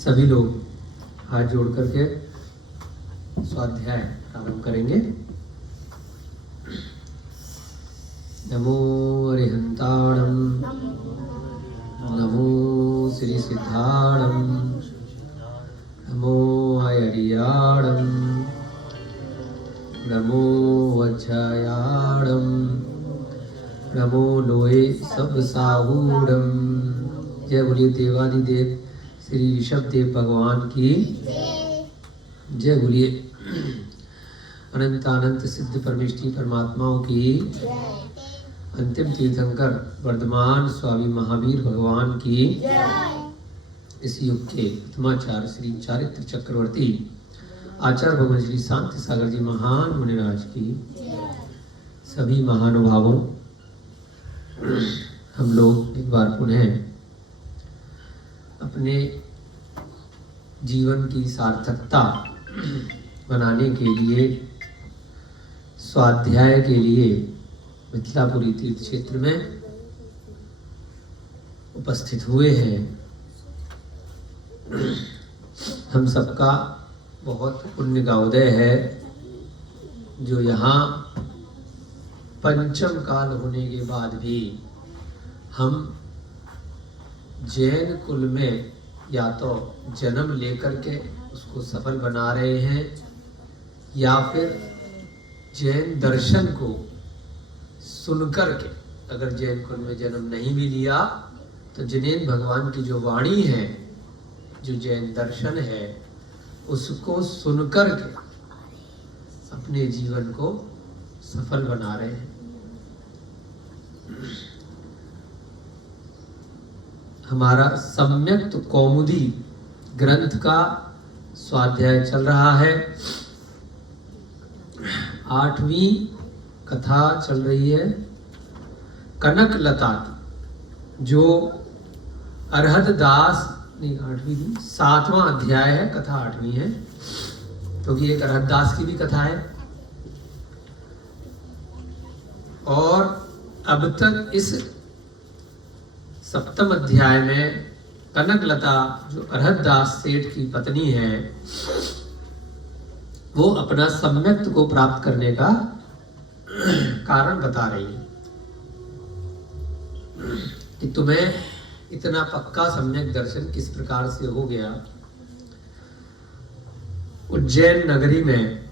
सभी लोग हाथ जोड़ करके स्वाध्याय प्रारंभ करेंगे। नमो अरिहंताणं, नमो श्री सिद्धाणं, नमो अयरियाणं, नमो वज्रयाणं, नमो लोहे सब साहूणं। जय बोलिए देवादिदेव श्री ऋषभ देव भगवान की जय बोलिए। अनंत अनंत सिद्ध परमेष्ठी परमात्माओं की अंतिम तीर्थंकर वर्धमान स्वामी महावीर भगवान की इस युग के प्रथमाचार्य श्री चारित्र चक्रवर्ती आचार्य भगवान श्री शांति सागर जी महान मुनिराज की सभी महानुभावों, हम लोग एक बार पुनः अपने जीवन की सार्थकता बनाने के लिए स्वाध्याय के लिए मिथिलापुरी तीर्थ क्षेत्र में उपस्थित हुए हैं। हम सबका बहुत पुण्य का उदय है जो यहाँ पंचम काल होने के बाद भी हम जैन कुल में या तो जन्म लेकर के उसको सफल बना रहे हैं या फिर जैन दर्शन को सुनकर के, अगर जैन कुल में जन्म नहीं भी लिया तो जिनेन्द्र भगवान की जो वाणी है, जो जैन दर्शन है, उसको सुनकर के अपने जीवन को सफल बना रहे हैं। हमारा सम्यक्त कौमुदी ग्रंथ का स्वाध्याय चल रहा है। 8वीं कथा चल रही है कनक लता की, जो अरहत दास नहीं 8वीं 7वां अध्याय है, कथा 8वीं है क्योंकि एक अरहत दास की भी कथा है। और अब तक इस 7वें अध्याय में कनक लता जो अरहत दास सेठ की पत्नी है, वो अपना सम्यक्त को प्राप्त करने का कारण बता रही है कि तुम्हें इतना पक्का सम्यक दर्शन किस प्रकार से हो गया। उज्जैन नगरी में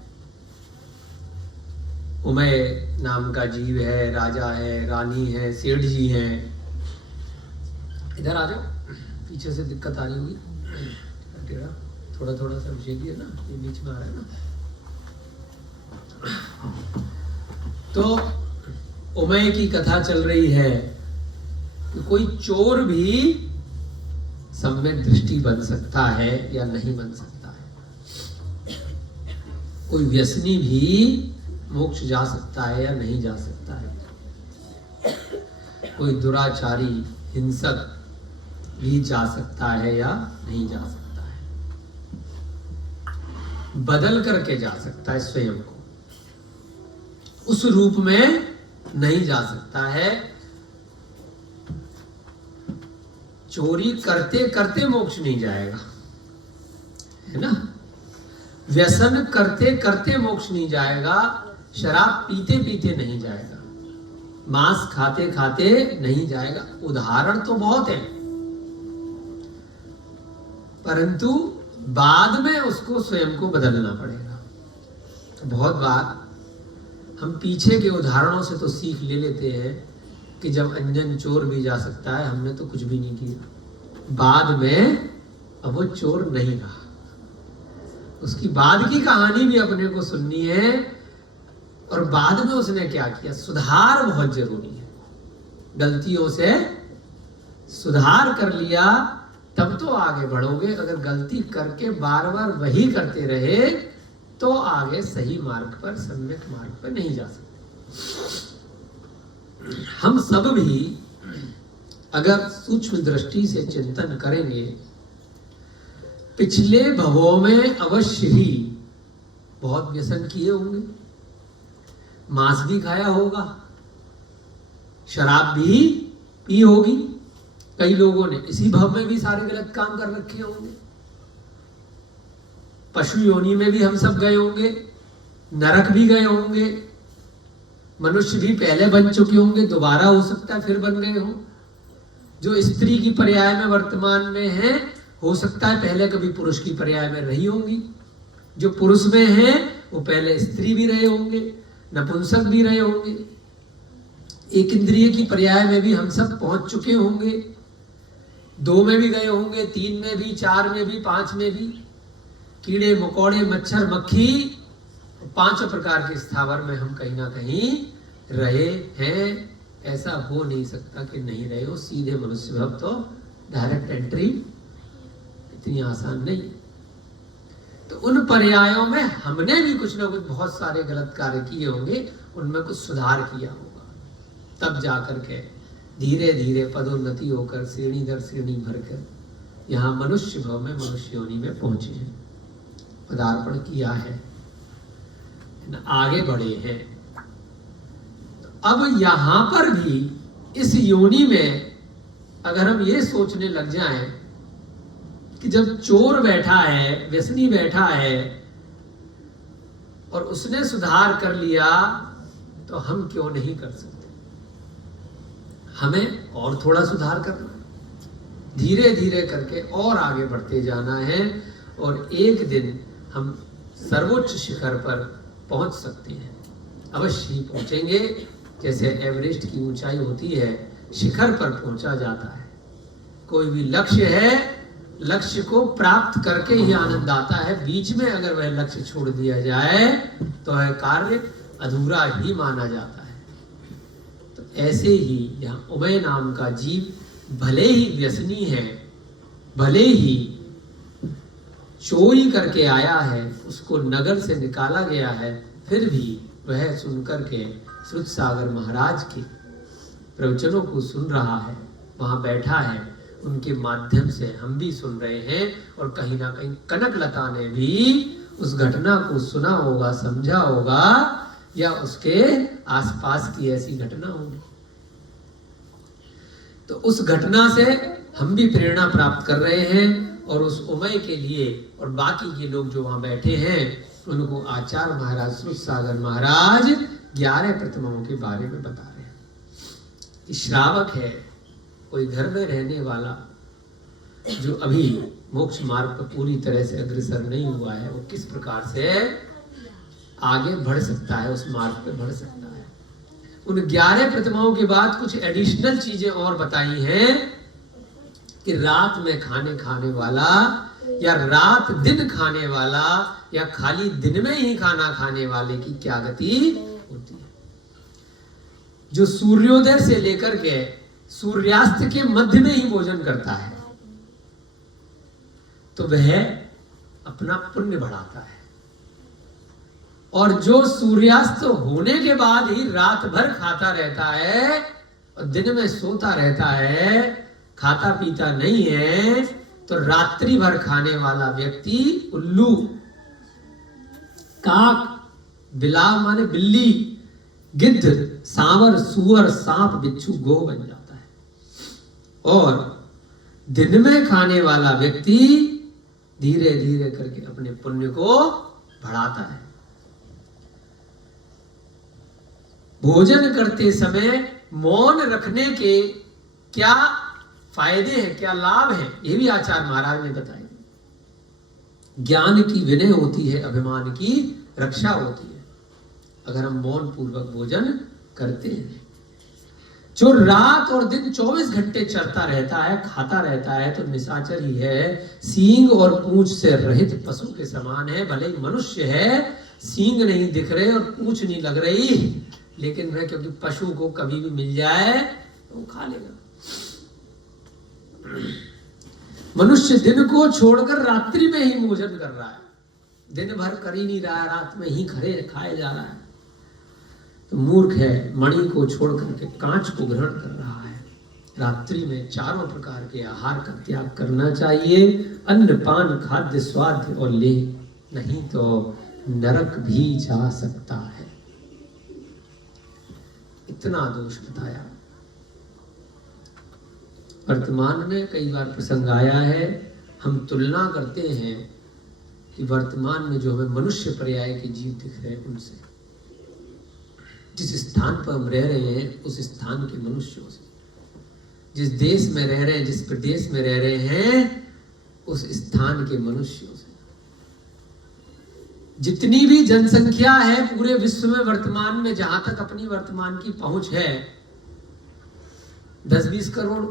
उमय नाम का जीव है, राजा है, रानी है, सेठ जी हैं। इधर आ जाओ, पीछे से दिक्कत आ रही होगी, थोड़ा थोड़ा सा विषय है ना, ये बीच में आ रहा है ना। तो उमय की कथा चल रही है कि कोई चोर भी सम्यक दृष्टि बन सकता है या नहीं बन सकता है, कोई व्यसनी भी मोक्ष जा सकता है या नहीं जा सकता है, कोई दुराचारी हिंसक भी जा सकता है या नहीं जा सकता है, बदल करके जा सकता है, स्वयं को उस रूप में नहीं जा सकता है। चोरी करते करते मोक्ष नहीं जाएगा, है ना। व्यसन करते करते मोक्ष नहीं जाएगा, शराब पीते पीते नहीं जाएगा, मांस खाते खाते नहीं जाएगा। उदाहरण तो बहुत है, परंतु बाद में उसको स्वयं को बदलना पड़ेगा। तो बहुत बार हम पीछे के उदाहरणों से तो सीख ले लेते हैं कि जब अंजन चोर भी जा सकता है, हमने तो कुछ भी नहीं किया। बाद में अब वो चोर नहीं रहा, उसकी बाद की कहानी भी अपने को सुननी है। और बाद में उसने क्या किया, सुधार बहुत जरूरी है। गलतियों से सुधार कर लिया तब तो आगे बढ़ोगे। अगर गलती करके बार बार वही करते रहे तो आगे सही मार्ग पर, सम्यक मार्ग पर नहीं जा सकते। हम सब भी अगर सूक्ष्म दृष्टि से चिंतन करेंगे, पिछले भवों में अवश्य ही बहुत व्यसन किए होंगे, मांस भी खाया होगा, शराब भी पी होगी, कई लोगों ने इसी भव में भी सारे गलत काम कर रखे होंगे। पशु योनि में भी हम सब गए होंगे, नरक भी गए होंगे, मनुष्य भी पहले बन चुके होंगे, दोबारा हो सकता है फिर बन गए हो। जो स्त्री की पर्याय में वर्तमान में है, हो सकता है पहले कभी पुरुष की पर्याय में रही होंगी। जो पुरुष में है वो पहले स्त्री भी रहे होंगे, नपुंसक भी रहे होंगे। एक इंद्रिय की पर्याय में भी हम सब पहुंच चुके होंगे, 2 में भी गए होंगे, 3 में भी, 4 में भी, 5 में भी। कीड़े मकोड़े मच्छर मक्खी 5 प्रकार के स्थावर में हम कहीं ना कहीं रहे हैं। ऐसा हो नहीं सकता कि नहीं रहे हो। सीधे मनुष्य भव तो डायरेक्ट एंट्री इतनी आसान नहीं। तो उन पर्यायों में हमने भी कुछ ना कुछ बहुत सारे गलत कार्य किए होंगे, उनमें कुछ सुधार किया होगा, तब जाकर के धीरे धीरे पदोन्नति होकर श्रेणी दर श्रेणी भरकर यहाँ मनुष्य भव में, मनुष्य योनि में पहुंचे हैं, पदार्पण किया है, आगे बढ़े हैं। तो अब यहाँ पर भी इस योनि में अगर हम ये सोचने लग जाएं कि जब चोर बैठा है, व्यसनी बैठा है और उसने सुधार कर लिया, तो हम क्यों नहीं कर सकते? हमें और थोड़ा सुधार करना है, धीरे धीरे करके और आगे बढ़ते जाना है, और एक दिन हम सर्वोच्च शिखर पर पहुंच सकते हैं। अवश्य ही पहुंचेंगे। जैसे एवरेस्ट की ऊंचाई होती है, शिखर पर पहुंचा जाता है। कोई भी लक्ष्य है, लक्ष्य को प्राप्त करके ही आनंद आता है। बीच में अगर वह लक्ष्य छोड़ दिया जाए तो वह कार्य अधूरा ही माना जाता है। तो ऐसे ही यहाँ उमय नाम का जीव भले ही व्यसनी है, भले ही चोरी करके आया है, उसको नगर से निकाला गया है, फिर भी वह सुनकर के श्रुत सागर महाराज के प्रवचनों को सुन रहा है, वहां बैठा है, उनके माध्यम से हम भी सुन रहे हैं। और कहीं ना कहीं कनकलता ने भी उस घटना को सुना होगा, समझा होगा, या उसके आसपास की ऐसी घटना होगी। तो उस घटना से हम भी प्रेरणा प्राप्त कर रहे हैं, और उस उमय के लिए और बाकी के लोग जो वहां बैठे हैं उनको आचार्य महाराज, श्रुत सागर महाराज 11 प्रतिमाओं के बारे में बता रहे हैं कि श्रावक है, कोई घर में रहने वाला जो अभी मोक्ष मार्ग पर पूरी तरह से अग्रसर नहीं हुआ है, वो किस प्रकार से आगे बढ़ सकता है, उस मार्ग पर बढ़ सकता है। उन 11 प्रतिमाओं के बाद कुछ एडिशनल चीजें और बताई हैं कि रात में खाने वाला, या रात दिन खाने वाला, या खाली दिन में ही खाना खाने वाले की क्या गति होती है। जो सूर्योदय से लेकर के सूर्यास्त के मध्य में ही भोजन करता है तो वह अपना पुण्य बढ़ाता है, और जो सूर्यास्त होने के बाद ही रात भर खाता रहता है और दिन में सोता रहता है, खाता पीता नहीं है, तो रात्रि भर खाने वाला व्यक्ति उल्लू, काक, बिलाव माने बिल्ली, गिद्ध, सांवर, सुअर, सांप, बिच्छू, गो बन जाता है। और दिन में खाने वाला व्यक्ति धीरे धीरे करके अपने पुण्य को बढ़ाता है। भोजन करते समय मौन रखने के क्या फायदे हैं, क्या लाभ हैं, ये भी आचार्य महाराज ने बताया। ज्ञान की विनय होती है, अभिमान की रक्षा होती है अगर हम मौन पूर्वक भोजन करते हैं। जो रात और दिन 24 घंटे चरता रहता है, खाता रहता है, तो निशाचर ही है। सींग और पूंछ से रहित पशु के समान है। भले ही मनुष्य है, सींग नहीं दिख रहे और पूंछ नहीं लग रही, लेकिन वह क्योंकि पशु को कभी भी मिल जाए तो वो खा लेगा। मनुष्य दिन को छोड़कर रात्रि में ही भोजन कर रहा है, दिन भर कर ही नहीं रहा है, रात में ही खाए जा रहा है। तो मूर्ख है, मणि को छोड़ करके कांच को ग्रहण कर रहा है। रात्रि में 4 प्रकार के आहार का त्याग करना चाहिए। अन्न, पान, खाद्य, स्वाद्य और लेह, नहीं तो नरक भी जा सकता है। इतना दोष बताया। वर्तमान में कई बार प्रसंग आया है, हम तुलना करते हैं कि वर्तमान में जो हमें मनुष्य पर्याय के जीव दिख रहे हैं उनसे, जिस स्थान पर हम रह रहे हैं उस स्थान के मनुष्यों से, जिस देश में रह रहे हैं, जिस प्रदेश में रह रहे हैं उस स्थान के मनुष्यों से। जितनी भी जनसंख्या है पूरे विश्व में वर्तमान में, जहां तक अपनी वर्तमान की पहुंच है, 10-20 करोड़,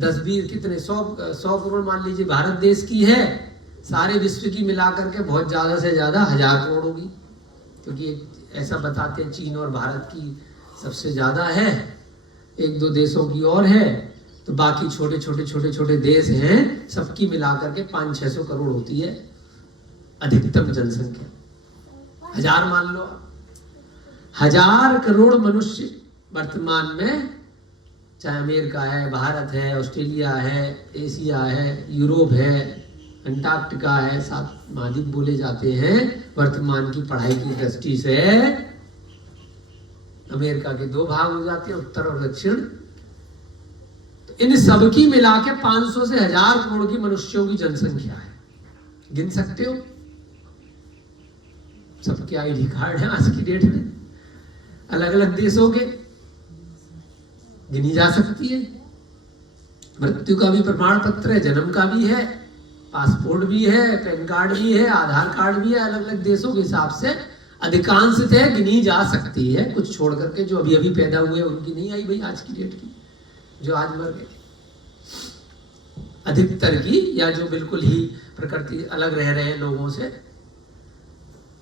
10-20 कितने 100 करोड़ मान लीजिए भारत देश की है, सारे विश्व की मिलाकर के बहुत ज्यादा से ज्यादा 1000 करोड़ होगी, क्योंकि ऐसा बताते हैं चीन और भारत की सबसे ज्यादा है, 1-2 देशों की और है, तो बाकी छोटे छोटे देश हैं, सबकी मिलाकर के 500-600 करोड़ होती है अधिकतम जनसंख्या। 1000 मान लो, 1000 करोड़ मनुष्य वर्तमान में, चाहे अमेरिका है, भारत है, ऑस्ट्रेलिया है, एशिया है, यूरोप है, अंटार्कटिका है, 7 महाद्वीप बोले जाते हैं वर्तमान की पढ़ाई की दृष्टि से। अमेरिका के 2 भाग हो जाते हैं, उत्तर और दक्षिण। तो इन सबकी मिला के 500 से 1000 करोड़ की मनुष्यों की जनसंख्या है। गिन सकते हो? सबके आईडी कार्ड है आज की डेट में, अलग अलग देशों के, गिनी जा सकती है। मृत्यु का भी प्रमाण पत्र है, जन्म का भी है, पासपोर्ट भी है, पैन कार्ड भी है, आधार कार्ड भी है, अलग अलग देशों के हिसाब से अधिकांशतः गिनी जा सकती है, कुछ छोड़ करके जो अभी अभी पैदा हुए उनकी नहीं आई भाई आज की डेट की, जो आज मर गए, अधिकतर की, या जो बिल्कुल ही प्रकृति अलग रह रहे हैं लोगों से।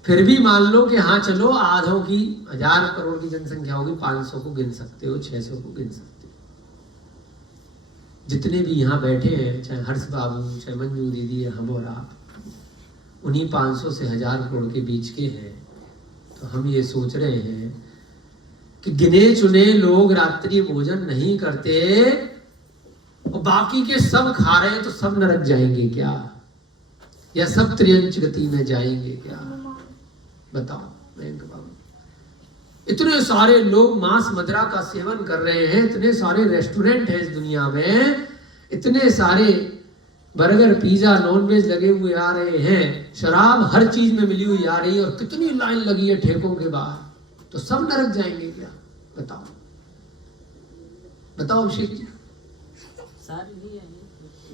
फिर भी मान लो कि हाँ चलो आधों की 1000 करोड़ की जनसंख्या होगी, 500 को गिन सकते हो, 600 को गिन सकते हो। जितने भी यहाँ बैठे हैं, चाहे हर्ष बाबू, चाहे मंजू दीदी, हम और आप, उन्हीं 500 से 1000 करोड़ के बीच के हैं। तो हम ये सोच रहे हैं कि गिने चुने लोग रात्रि भोजन नहीं करते और बाकी के सब खा रहे हैं, तो सब नरक जाएंगे क्या, या सब त्रियंच गति में जाएंगे क्या? बताओ मयंक बाबू, इतने सारे लोग मांस मदिरा का सेवन कर रहे हैं, इतने सारे रेस्टोरेंट हैं इस दुनिया में, इतने सारे बर्गर पिज्जा नॉनवेज लगे हुए आ रहे हैं, शराब हर चीज में मिली हुई आ रही है, और कितनी लाइन लगी है ठेकों के बाहर, तो सब नरक जाएंगे क्या? बताओ बताओ अभिषेक जी।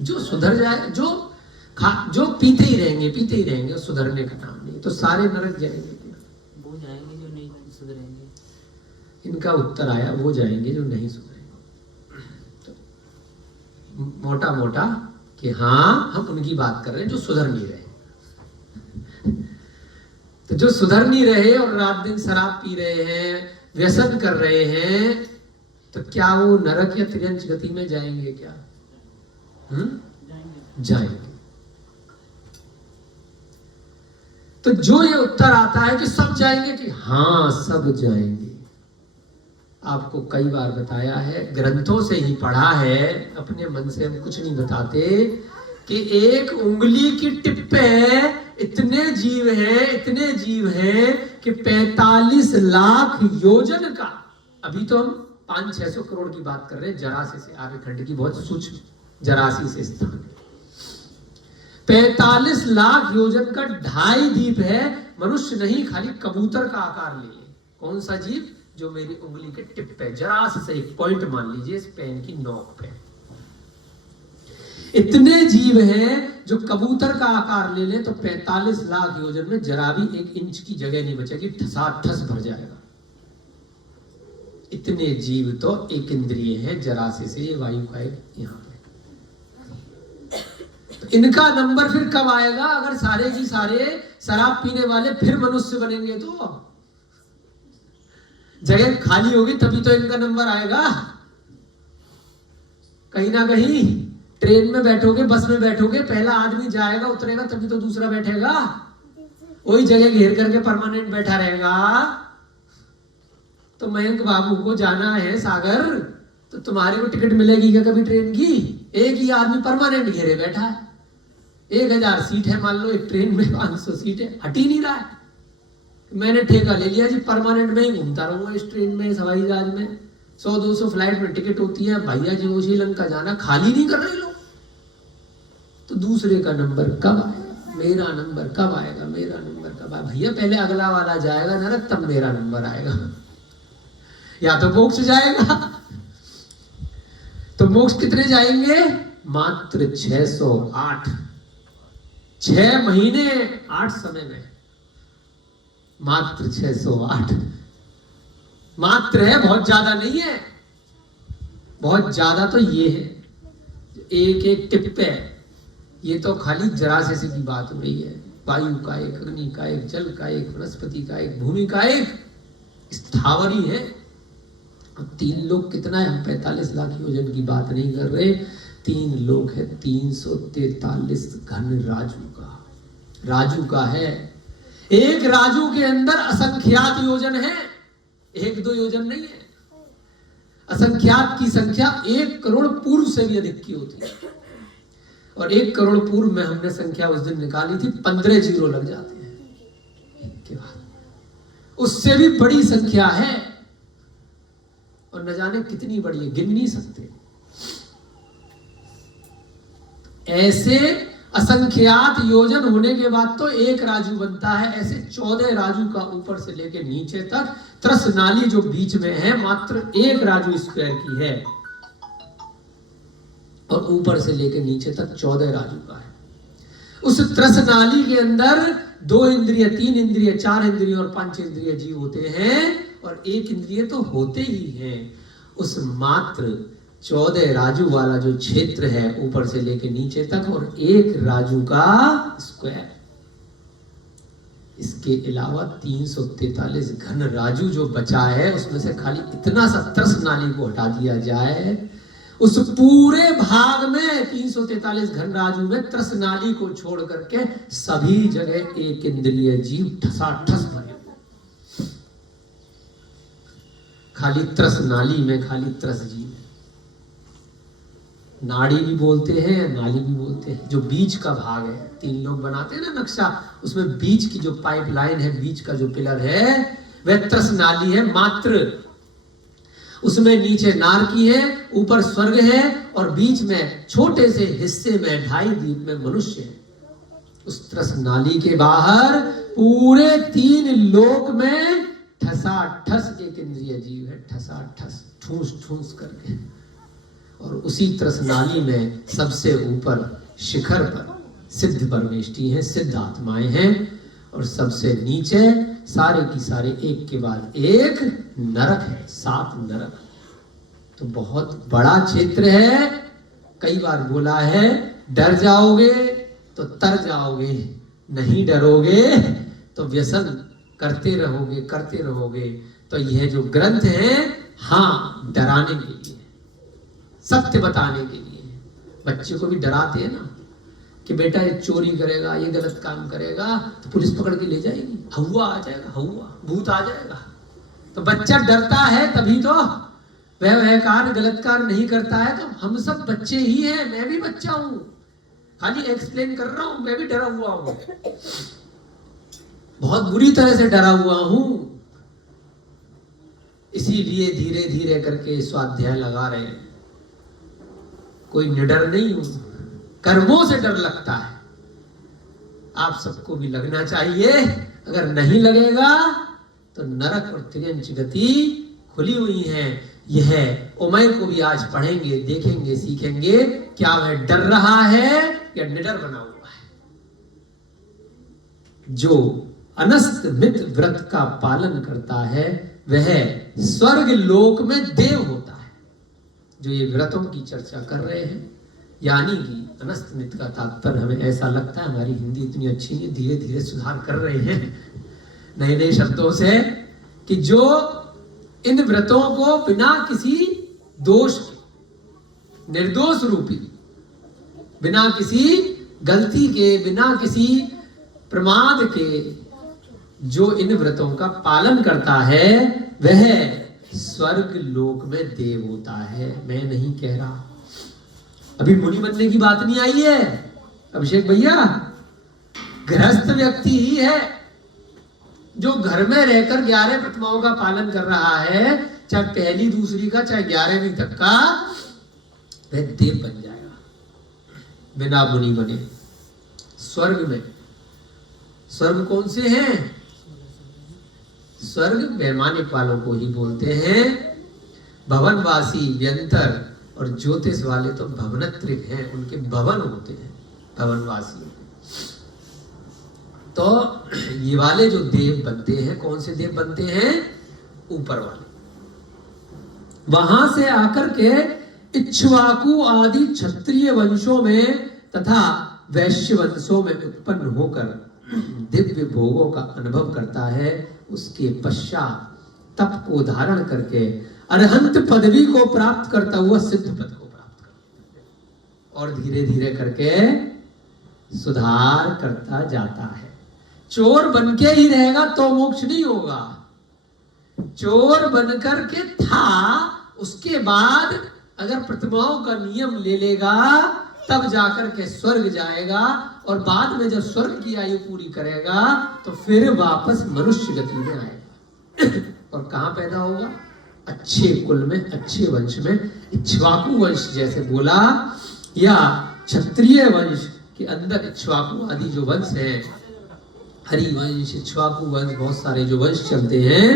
जो सुधर जाए, जो पीते ही रहेंगे, सुधरने का नाम नहीं, तो सारे नरक जाएंगे क्या? वो जाएंगे जो नहीं सुधरेंगे। इनका उत्तर आया, वो जाएंगे जो नहीं सुधरेंगे। तो मोटा मोटा कि हाँ हम उनकी बात कर रहे हैं जो सुधर नहीं रहे। तो जो सुधर नहीं रहे और रात दिन शराब पी रहे हैं, व्यसन कर रहे हैं, तो क्या वो नरक या त्रियंच गति में जाएंगे क्या? जाएंगे। तो जो ये उत्तर आता है कि सब जाएंगे, कि हाँ सब जाएंगे, आपको कई बार बताया है, ग्रंथों से ही पढ़ा है, अपने मन से हम कुछ नहीं बताते, कि एक उंगली की टिप पे इतने जीव हैं कि 45 लाख योजन का, अभी तो हम 500-600 करोड़ की बात कर रहे हैं, जरासी से आर्यखंड की बहुत सूक्ष्म जरासी से स्थान, 45 लाख योजन का 2.5 द्वीप है। मनुष्य नहीं, खाली कबूतर का आकार ले ले। कौन सा जीव? जो मेरी उंगली के टिप पे, जरा से एक पॉइंट मान लीजिए इस पेन की नोक पे, इतने जीव हैं जो कबूतर का आकार ले ले तो 45 लाख योजन में जरा भी 1 इंच की जगह नहीं बचेगी, ठसाठस भर जाएगा। इतने जीव तो एक इंद्रिय है, जरासे से ये वायु का यहाँ पे। तो इनका नंबर फिर कब आएगा? अगर सारे की सारे शराब पीने वाले फिर मनुष्य बनेंगे, तो जगह खाली होगी, तभी तो इनका नंबर आएगा। कहीं ना कहीं ट्रेन में बैठोगे, बस में बैठोगे, पहला आदमी जाएगा उतरेगा, तभी तो दूसरा बैठेगा, वही जगह घेर करके परमानेंट बैठा रहेगा। तो मयंक बाबू को जाना है सागर, तो तुम्हारे को टिकट मिलेगी क्या कभी ट्रेन की? एक ही आदमी परमानेंट घेरे बैठा है, 1000 सीट है मान लो, एक ट्रेन में 500 सीट है, हट ही नहीं रहा है। मैंने ठेका ले लिया जी, परमानेंट में ही घूमता रहूंगा इस ट्रेन में, इस हवाई जहाज में। 100-200 फ्लाइट में टिकट होती है, भैया जी श्रीलंका जाना, खाली नहीं कर रहे लोग। तो दूसरे का नंबर कब आएगा? मेरा नंबर कब आएगा, मेरा नंबर कब आएगा। भैया पहले अगला वाला जाएगा नरक, तब मेरा नंबर आएगा। या तो मोक्ष जाएगा। तो मोक्ष कितने जाएंगे? मात्र 608। 6 महीने 8 समय में मात्र 608 मात्र है, बहुत ज्यादा नहीं है। बहुत ज्यादा तो ये है, एक एक टिप है। ये तो खाली जरा से की बात हो रही है। वायु का एक, अग्नि का एक, जल का एक, वनस्पति का एक, भूमि का एक, स्थावर ही है। 3 लोग कितना है? हम 45 लाख योजन की बात नहीं कर रहे। 3 लोग है 343 घन राजू का। राजू का है। एक राजू के अंदर असंख्यात योजन है, 1-2 योजन नहीं है। असंख्यात की संख्या 1 करोड़ पूर्व से भी अधिक की होती है। और 1 करोड़ पूर्व में हमने संख्या उस दिन निकाली थी, 15 जीरो लग जाते हैं एक के बाद। उससे भी बड़ी संख्या है, और न जाने कितनी बड़ी है, गिन नहीं सकते। ऐसे असंख्यात योजन होने के बाद तो एक राजू बनता है। ऐसे 14 राजू का ऊपर से लेकर नीचे तक त्रस नाली जो बीच में है, मात्र 1 राजू स्क्वायर की है, और ऊपर से लेकर नीचे तक 14 राजू का है। उस त्रस नाली के अंदर 2 इंद्रिय, 3 इंद्रिय, 4 इंद्रिय और 5 इंद्रिय जीव होते हैं, और 1 इंद्रिय तो होते ही हैं। उस मात्र 14 राजू वाला जो क्षेत्र है ऊपर से लेकर नीचे तक, और 1 राजू का स्क्वायर। इसके अलावा 343 घन राजू जो बचा है, उसमें से खाली इतना सा त्रस नाली को हटा दिया जाए, उस पूरे भाग में 343 घन राजू में त्रस नाली को छोड़ करके सभी जगह 1 इंद्रिय जीव ठसाठस भरे। खाली त्रस नाली में खाली त्रस जीव। नाड़ी भी बोलते हैं, नाली भी बोलते हैं। जो बीच का भाग है, 3 लोग बनाते हैं ना नक्शा, उसमें बीच की जो पाइपलाइन है, बीच का जो पिलर है, वह त्रस नाली है मात्र। उसमें नीचे नारकी है, ऊपर स्वर्ग है, और बीच में छोटे से हिस्से में 2.5 द्वीप में मनुष्य है। उस त्रस नाली के बाहर पूरे 3 लोक में ठसाठस 1 इंद्रिय जीव है, ठसाठस, ठूस ठूस करके। और उसी त्रस नाली में सबसे ऊपर शिखर पर सिद्ध परमेष्टि है, सिद्ध आत्माएं हैं, और सबसे नीचे सारे की सारे एक के बाद एक नरक है, 7 नरक। तो बहुत बड़ा क्षेत्र है। कई बार बोला है, डर जाओगे तो तर जाओगे, नहीं डरोगे तो व्यसन करते रहोगे। तो यह जो ग्रंथ है, हाँ, डराने के लिए, सत्य बताने के लिए। बच्चे को भी डराते हैं ना कि बेटा ये चोरी करेगा, ये गलत काम करेगा तो पुलिस पकड़ के ले जाएगी, हवा आ जाएगा, हवा भूत आ जाएगा। तो बच्चा डरता है, तभी तो वह कार्य गलत कार्य नहीं करता है। तो हम सब बच्चे ही हैं, मैं भी बच्चा हूं, खाली एक्सप्लेन कर रहा हूं। मैं भी डरा हुआ हूं, बहुत बुरी तरह से डरा हुआ हूं। इसीलिए धीरे धीरे करके स्वाध्याय लगा रहे हैं। कोई निडर नहीं हूं, कर्मों से डर लगता है। आप सबको भी लगना चाहिए। अगर नहीं लगेगा तो नरक और त्रियंच गति खुली हुई है। यह उमय को भी आज पढ़ेंगे, देखेंगे, सीखेंगे, क्या वह डर रहा है या निडर बना हुआ है। जो अनस्त मित व्रत का पालन करता है वह स्वर्ग लोक में देव होता है। जो ये व्रतों की चर्चा कर रहे हैं, यानी कि अनस्त मित का तात्पर्य, हमें ऐसा लगता है हमारी हिंदी इतनी अच्छी नहीं, धीरे धीरे सुधार कर रहे हैं नए नए शब्दों से, कि जो इन व्रतों को बिना किसी दोष के, निर्दोष रूपी, बिना किसी गलती के, बिना किसी प्रमाद के, जो इन व्रतों का पालन करता है वह स्वर्ग लोक में देव होता है। मैं नहीं कह रहा, अभी मुनि बनने की बात नहीं आई है अभिषेक भैया। गृहस्थ व्यक्ति ही है जो घर में रहकर 11 प्रतिमाओं का पालन कर रहा है, चाहे पहली दूसरी का, चाहे 11वीं तक का, वह देव बन जाएगा बिना मुनि बने। स्वर्ग में स्वर्ग कौन से हैं? स्वर्ग वैमानिक वालों को ही बोलते हैं। भवनवासी व्यंतर और ज्योतिष वाले तो भवनत्रिक हैं, उनके भवन होते हैं भवनवासी। तो ये वाले जो देव बनते हैं, कौन से देव बनते हैं? ऊपर वाले। वहां से आकर के इक्ष्वाकु आदि क्षत्रिय वंशों में तथा वैश्य वंशों में उत्पन्न होकर दिव्य भोगों का अनुभव करता है। उसके पश्चात तप को धारण करके अरहंत पदवी को प्राप्त करता हुआ सिद्ध पद को प्राप्त करता है और धीरे धीरे करके सुधार करता जाता है। चोर बनके ही रहेगा तो मोक्ष नहीं होगा। चोर बनकर के था, उसके बाद अगर प्रतिमाओं का नियम ले लेगा तब जाकर के स्वर्ग जाएगा, और बाद में जब स्वर्ग की आयु पूरी करेगा तो फिर वापस मनुष्य गति में आएगा। और कहां पैदा होगा? अच्छे कुल में, अच्छे वंश में। इक्ष्वाकु वंश जैसे बोला, या क्षत्रिय वंश के अंदर इक्ष्वाकु आदि जो वंश है, हरिवंश, इक्ष्वाकु वंश, बहुत सारे जो वंश चलते हैं,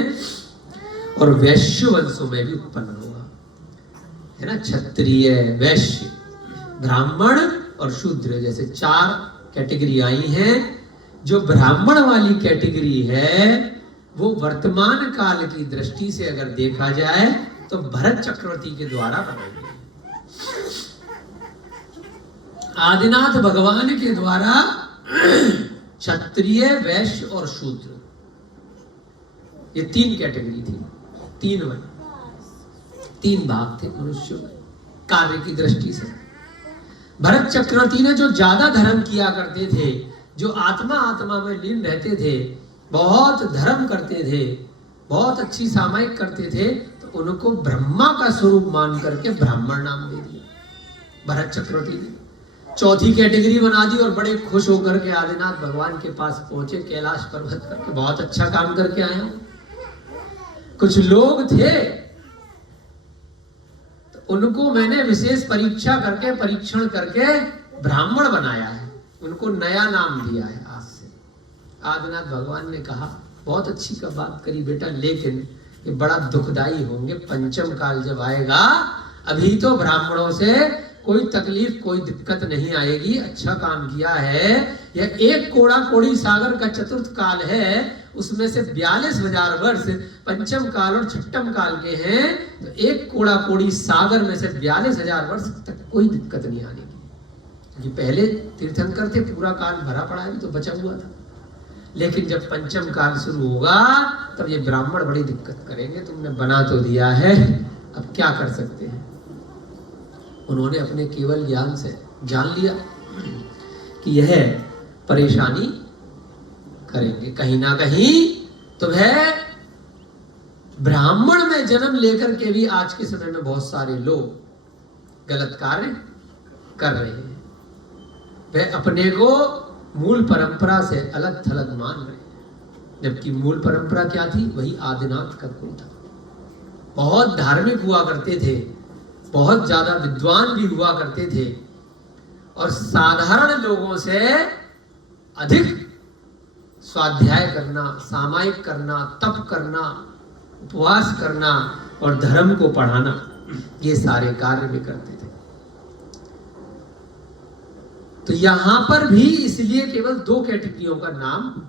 और वैश्य वंशों में भी उत्पन्न होगा, है ना। क्षत्रिय, वैश्य, ब्राह्मण और शूद्र जैसे 4 कैटेगरी आई हैं। जो ब्राह्मण वाली कैटेगरी है वो वर्तमान काल की दृष्टि से अगर देखा जाए तो भरत चक्रवर्ती के द्वारा बनाई गई, आदिनाथ भगवान के द्वारा। क्षत्रिय, वैश्य और शूद्र, ये 3 कैटेगरी थी, 3 भाग थे मनुष्यों में कार्य की दृष्टि से। भरत चक्रवर्ती ने जो ज्यादा धर्म किया करते थे, जो आत्मा में लीन रहते थे, बहुत धर्म करते थे, बहुत अच्छी सामायिक करते थे, तो उनको ब्रह्मा का स्वरूप मान करके ब्राह्मण नाम दे दिया भरत चक्रवर्ती ने। 4थी कैटेगरी बना दी और बड़े खुश होकर के आदिनाथ भगवान के पास पहुंचे, कैलाश पर्वत करके बहुत अच्छा काम करके आए हूं। कुछ लोग थे तो उनको मैंने विशेष परीक्षण करके ब्राह्मण बनाया है, उनको नया नाम दिया है। आज से आदिनाथ भगवान ने कहा, बहुत अच्छी का बात करी बेटा, लेकिन ये बड़ा दुखदाई होंगे पंचम काल जब आएगा। अभी तो ब्राह्मणों से कोई तकलीफ, कोई दिक्कत नहीं आएगी, अच्छा काम किया है। यह 1 कोड़ा कोड़ी सागर का चतुर्थ काल है, उसमें से 42,000 वर्ष पंचम काल और छठम काल के हैं, तो 1 कोड़ा कोड़ी सागर में से 42,000 वर्ष तक कोई दिक्कत नहीं आने की। पहले तीर्थंकर थे, पूरा काल भरा पड़ा है तो बचा हुआ था, लेकिन जब पंचम काल शुरू होगा तब ये ब्राह्मण बड़ी दिक्कत करेंगे। तुमने बना तो दिया है, अब क्या कर सकते हैं। उन्होंने अपने केवल ज्ञान से जान लिया कि यह परेशानी करेंगे कहीं ना कहीं। तो वह ब्राह्मण में जन्म लेकर के भी आज के समय में बहुत सारे लोग गलत कार्य कर रहे हैं। वह अपने को मूल परंपरा से अलग थलग मान रहे हैं, जबकि मूल परंपरा क्या थी? वही आदिनाथ का कुल था। बहुत धार्मिक हुआ करते थे, बहुत ज्यादा विद्वान भी हुआ करते थे, और साधारण लोगों से अधिक स्वाध्याय करना, सामायिक करना, तप करना, उपवास करना और धर्म को पढ़ाना, ये सारे कार्य भी करते थे। तो यहां पर भी इसलिए केवल 2 कैटेगरियों का नाम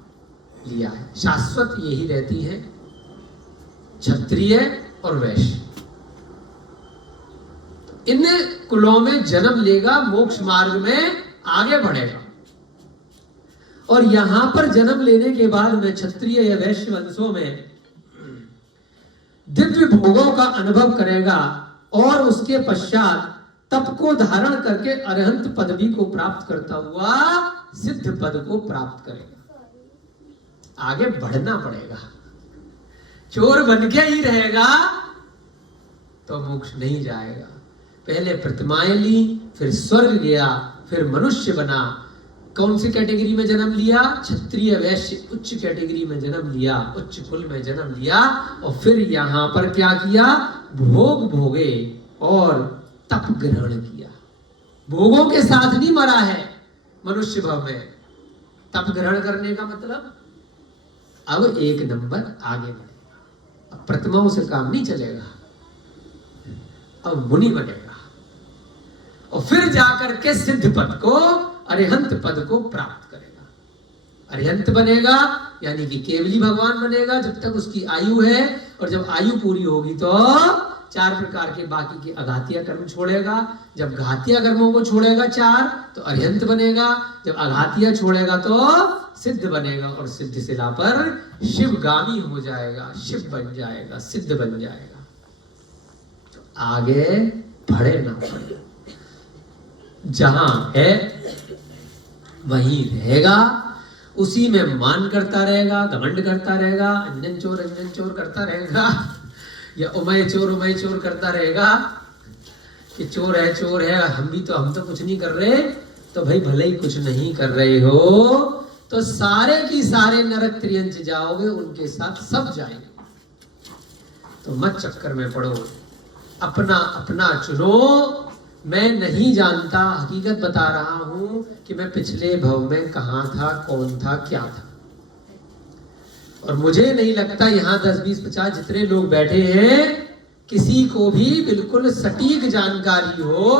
लिया है। शाश्वत यही रहती है, क्षत्रिय और वैश्य। इन कुलों में जन्म लेगा, मोक्ष मार्ग में आगे बढ़ेगा, और यहां पर जन्म लेने के बाद में क्षत्रिय या वैश्य वंशों में दिव्य भोगों का अनुभव करेगा, और उसके पश्चात तप को धारण करके अरहंत पदवी को प्राप्त करता हुआ सिद्ध पद को प्राप्त करेगा। आगे बढ़ना पड़ेगा। चोर बन के ही रहेगा तो मोक्ष नहीं जाएगा। पहले प्रतिमाएं ली, फिर स्वर्ग गया, फिर मनुष्य बना। कौन सी कैटेगरी में जन्म लिया? क्षत्रिय वैश्य उच्च कैटेगरी में जन्म लिया, उच्च कुल में जन्म लिया, और फिर यहां पर क्या किया? भोग भोगे और तप ग्रहण किया। भोगों के साथ नहीं मरा है मनुष्य भव में, तप ग्रहण करने का मतलब अब एक नंबर आगे बढ़ेगा। अब प्रतिमाओं से काम नहीं चलेगा, अब मुनि बनेगा और फिर जाकर के सिद्ध पद को, अरिहंत पद को प्राप्त करेगा। अरिहंत बनेगा यानी कि केवली भगवान बनेगा जब तक उसकी आयु है, और जब आयु पूरी होगी तो 4 प्रकार के बाकी के अघातीय कर्म छोड़ेगा। जब घातीय कर्मों को छोड़ेगा 4 तो अरिहंत बनेगा, जब अघातीय छोड़ेगा तो सिद्ध बनेगा, और सिद्ध शिला पर शिवगामी हो जाएगा, शिव बन जाएगा, सिद्ध बन जाएगा। तो आगे बढ़े ना बढ़े, जहां है वहीं रहेगा, उसी में मान करता रहेगा, घमंड करता रहेगा, अंजन चोर करता रहेगा, या उमय चोर करता रहेगा कि चोर है, हम तो कुछ नहीं कर रहे। तो भाई भले ही कुछ नहीं कर रहे हो तो सारे की सारे नरक त्रियंच जाओगे, उनके साथ सब जाएंगे। तो मत चक्कर में पड़ो, अपना अपना चुनो। मैं नहीं जानता, हकीकत बता रहा हूं कि मैं पिछले भव में कहां था, कौन था, क्या था। और मुझे नहीं लगता यहाँ 10, 20, 50 जितने लोग बैठे हैं किसी को भी बिल्कुल सटीक जानकारी हो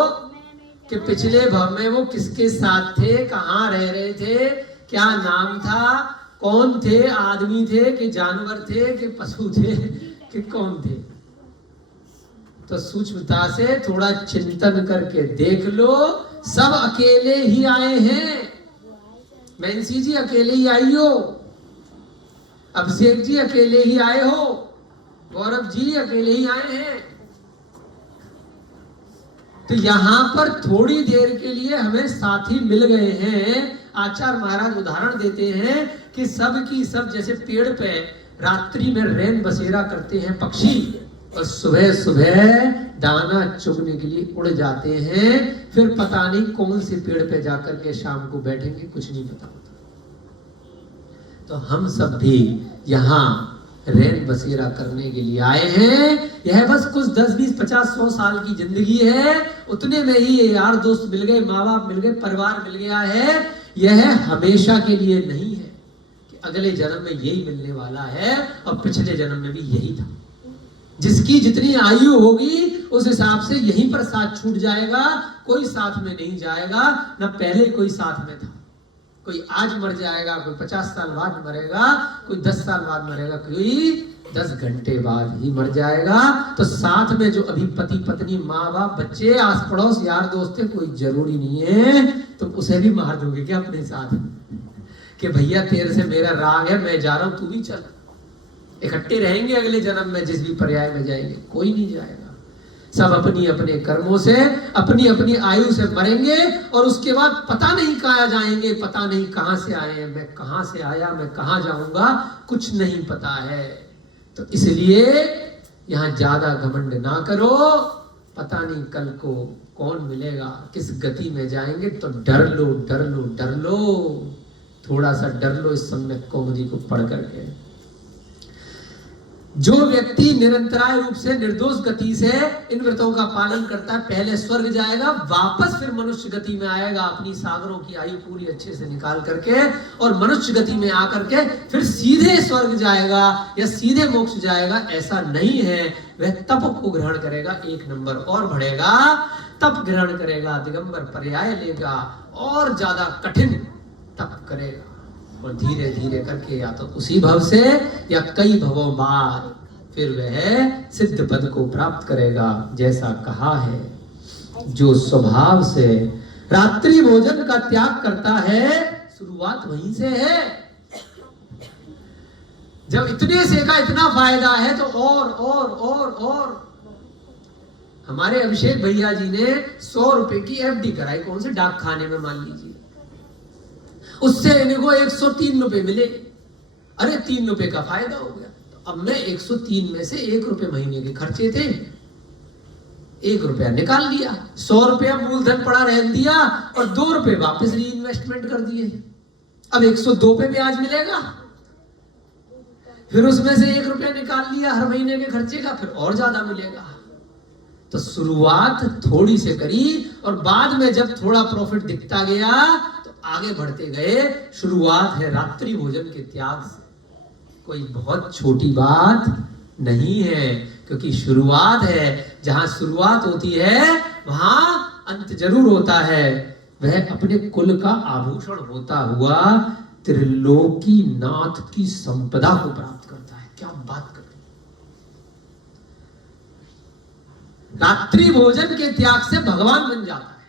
कि पिछले भव में वो किसके साथ थे, कहाँ रह रहे थे, क्या नाम था, कौन थे, आदमी थे कि जानवर थे कि पशु थे कि कौन थे। तो सूक्ष्मता से थोड़ा चिंतन करके देख लो, सब अकेले ही आए हैं। मैंसी जी अकेले ही आई हो, अभिषेक जी अकेले ही आए हो, गौरव जी अकेले ही आए हैं। तो यहां पर थोड़ी देर के लिए हमें साथी मिल गए हैं। आचार्य महाराज उदाहरण देते हैं कि सब की सब जैसे पेड़ पे रात्रि में रैन बसेरा करते हैं पक्षी, और सुबह सुबह दाना चुगने के लिए उड़ जाते हैं, फिर पता नहीं कौन से पेड़ पे जाकर के शाम को बैठेंगे, कुछ नहीं पता होता। तो हम सब भी यहाँ रैन बसेरा करने के लिए आए हैं। यह बस कुछ 10, 20, 50, 100 साल की जिंदगी है, उतने में ही यार दोस्त मिल गए, माँ बाप मिल गए, परिवार मिल गया है। यह हमेशा के लिए नहीं है कि अगले जन्म में यही मिलने वाला है और पिछले जन्म में भी यही था। जिसकी जितनी आयु होगी उस हिसाब से यहीं पर साथ छूट जाएगा, कोई साथ में नहीं जाएगा, न पहले कोई साथ में था। कोई आज मर जाएगा, कोई 50 साल बाद मरेगा, कोई 10 साल बाद मरेगा, कोई 10 घंटे बाद ही मर जाएगा। तो साथ में जो अभी पति पत्नी, माँ बाप, बच्चे, आस पड़ोस, यार दोस्त है, कोई जरूरी नहीं है। तुम उसे भी मार दोगे क्या अपने साथ कि भैया तेरे से मेरा राग है, मैं जा रहा हूं, तू भी चल। इकट्ठे रहेंगे अगले जन्म में, जिस भी पर्याय में जाएंगे, कोई नहीं जाएगा। सब अपनी अपने कर्मों से, अपनी अपनी आयु से मरेंगे, और उसके बाद पता नहीं कहाँ जाएंगे, पता नहीं कहां से आए हैं, मैं कहां से आया, मैं कहां जाऊंगा, कुछ नहीं पता है। तो इसलिए यहां ज्यादा घमंड ना करो, पता नहीं कल को कौन मिलेगा, किस गति में जाएंगे। तो डर लो, डर लो, डर लो, थोड़ा सा डर लो इस सम्यक कौमुदी को पढ़ करके। जो व्यक्ति निरंतराय रूप से निर्दोष गति से इन व्रतों का पालन करता है, पहले स्वर्ग जाएगा, वापस फिर मनुष्य गति में आएगा, अपनी सागरों की आयु पूरी अच्छे से निकाल करके, और मनुष्य गति में आकर के फिर सीधे स्वर्ग जाएगा या सीधे मोक्ष जाएगा, ऐसा नहीं है। वह तप को ग्रहण करेगा, 1 नंबर और बढ़ेगा, तप ग्रहण करेगा, दिगंबर पर्याय लेगा, और ज्यादा कठिन तप करेगा, और धीरे धीरे करके या तो उसी भव से या कई भवों बाद फिर वह सिद्ध पद को प्राप्त करेगा। जैसा कहा है, जो स्वभाव से रात्रि भोजन का त्याग करता है, शुरुआत वहीं से है। जब इतने से का इतना फायदा है तो और हमारे अभिषेक भैया जी ने 100 रुपए की एफडी कराई, कौन से डाक खाने में, मान लीजिए, उससे इनको 103 रुपए मिले। अरे 3 रुपए का फायदा हो गया। तो अब मैं 103 में से 1 रुपए महीने के खर्चे थे, 1 रुपया निकाल लिया, 100 रुपया मूलधन पड़ा रहने दिया, और 2 रुपए वापस री इन्वेस्टमेंट कर दिए। अब 102 पे ब्याज मिलेगा, फिर उसमें से 1 रुपया निकाल लिया हर महीने के खर्चे का, फिर और ज्यादा मिलेगा। तो शुरुआत थोड़ी से करी, और बाद में जब थोड़ा प्रॉफिट दिखता गया तो आगे बढ़ते गए। शुरुआत है रात्रि भोजन के त्याग से, कोई बहुत छोटी बात नहीं है, क्योंकि शुरुआत है। जहां शुरुआत होती है वहां अंत जरूर होता है। वह अपने कुल का आभूषण होता हुआ त्रिलोकीनाथ की संपदा को प्राप्त करता है। क्या बात कर रहे हैं। रात्रि भोजन के त्याग से भगवान बन जाता है।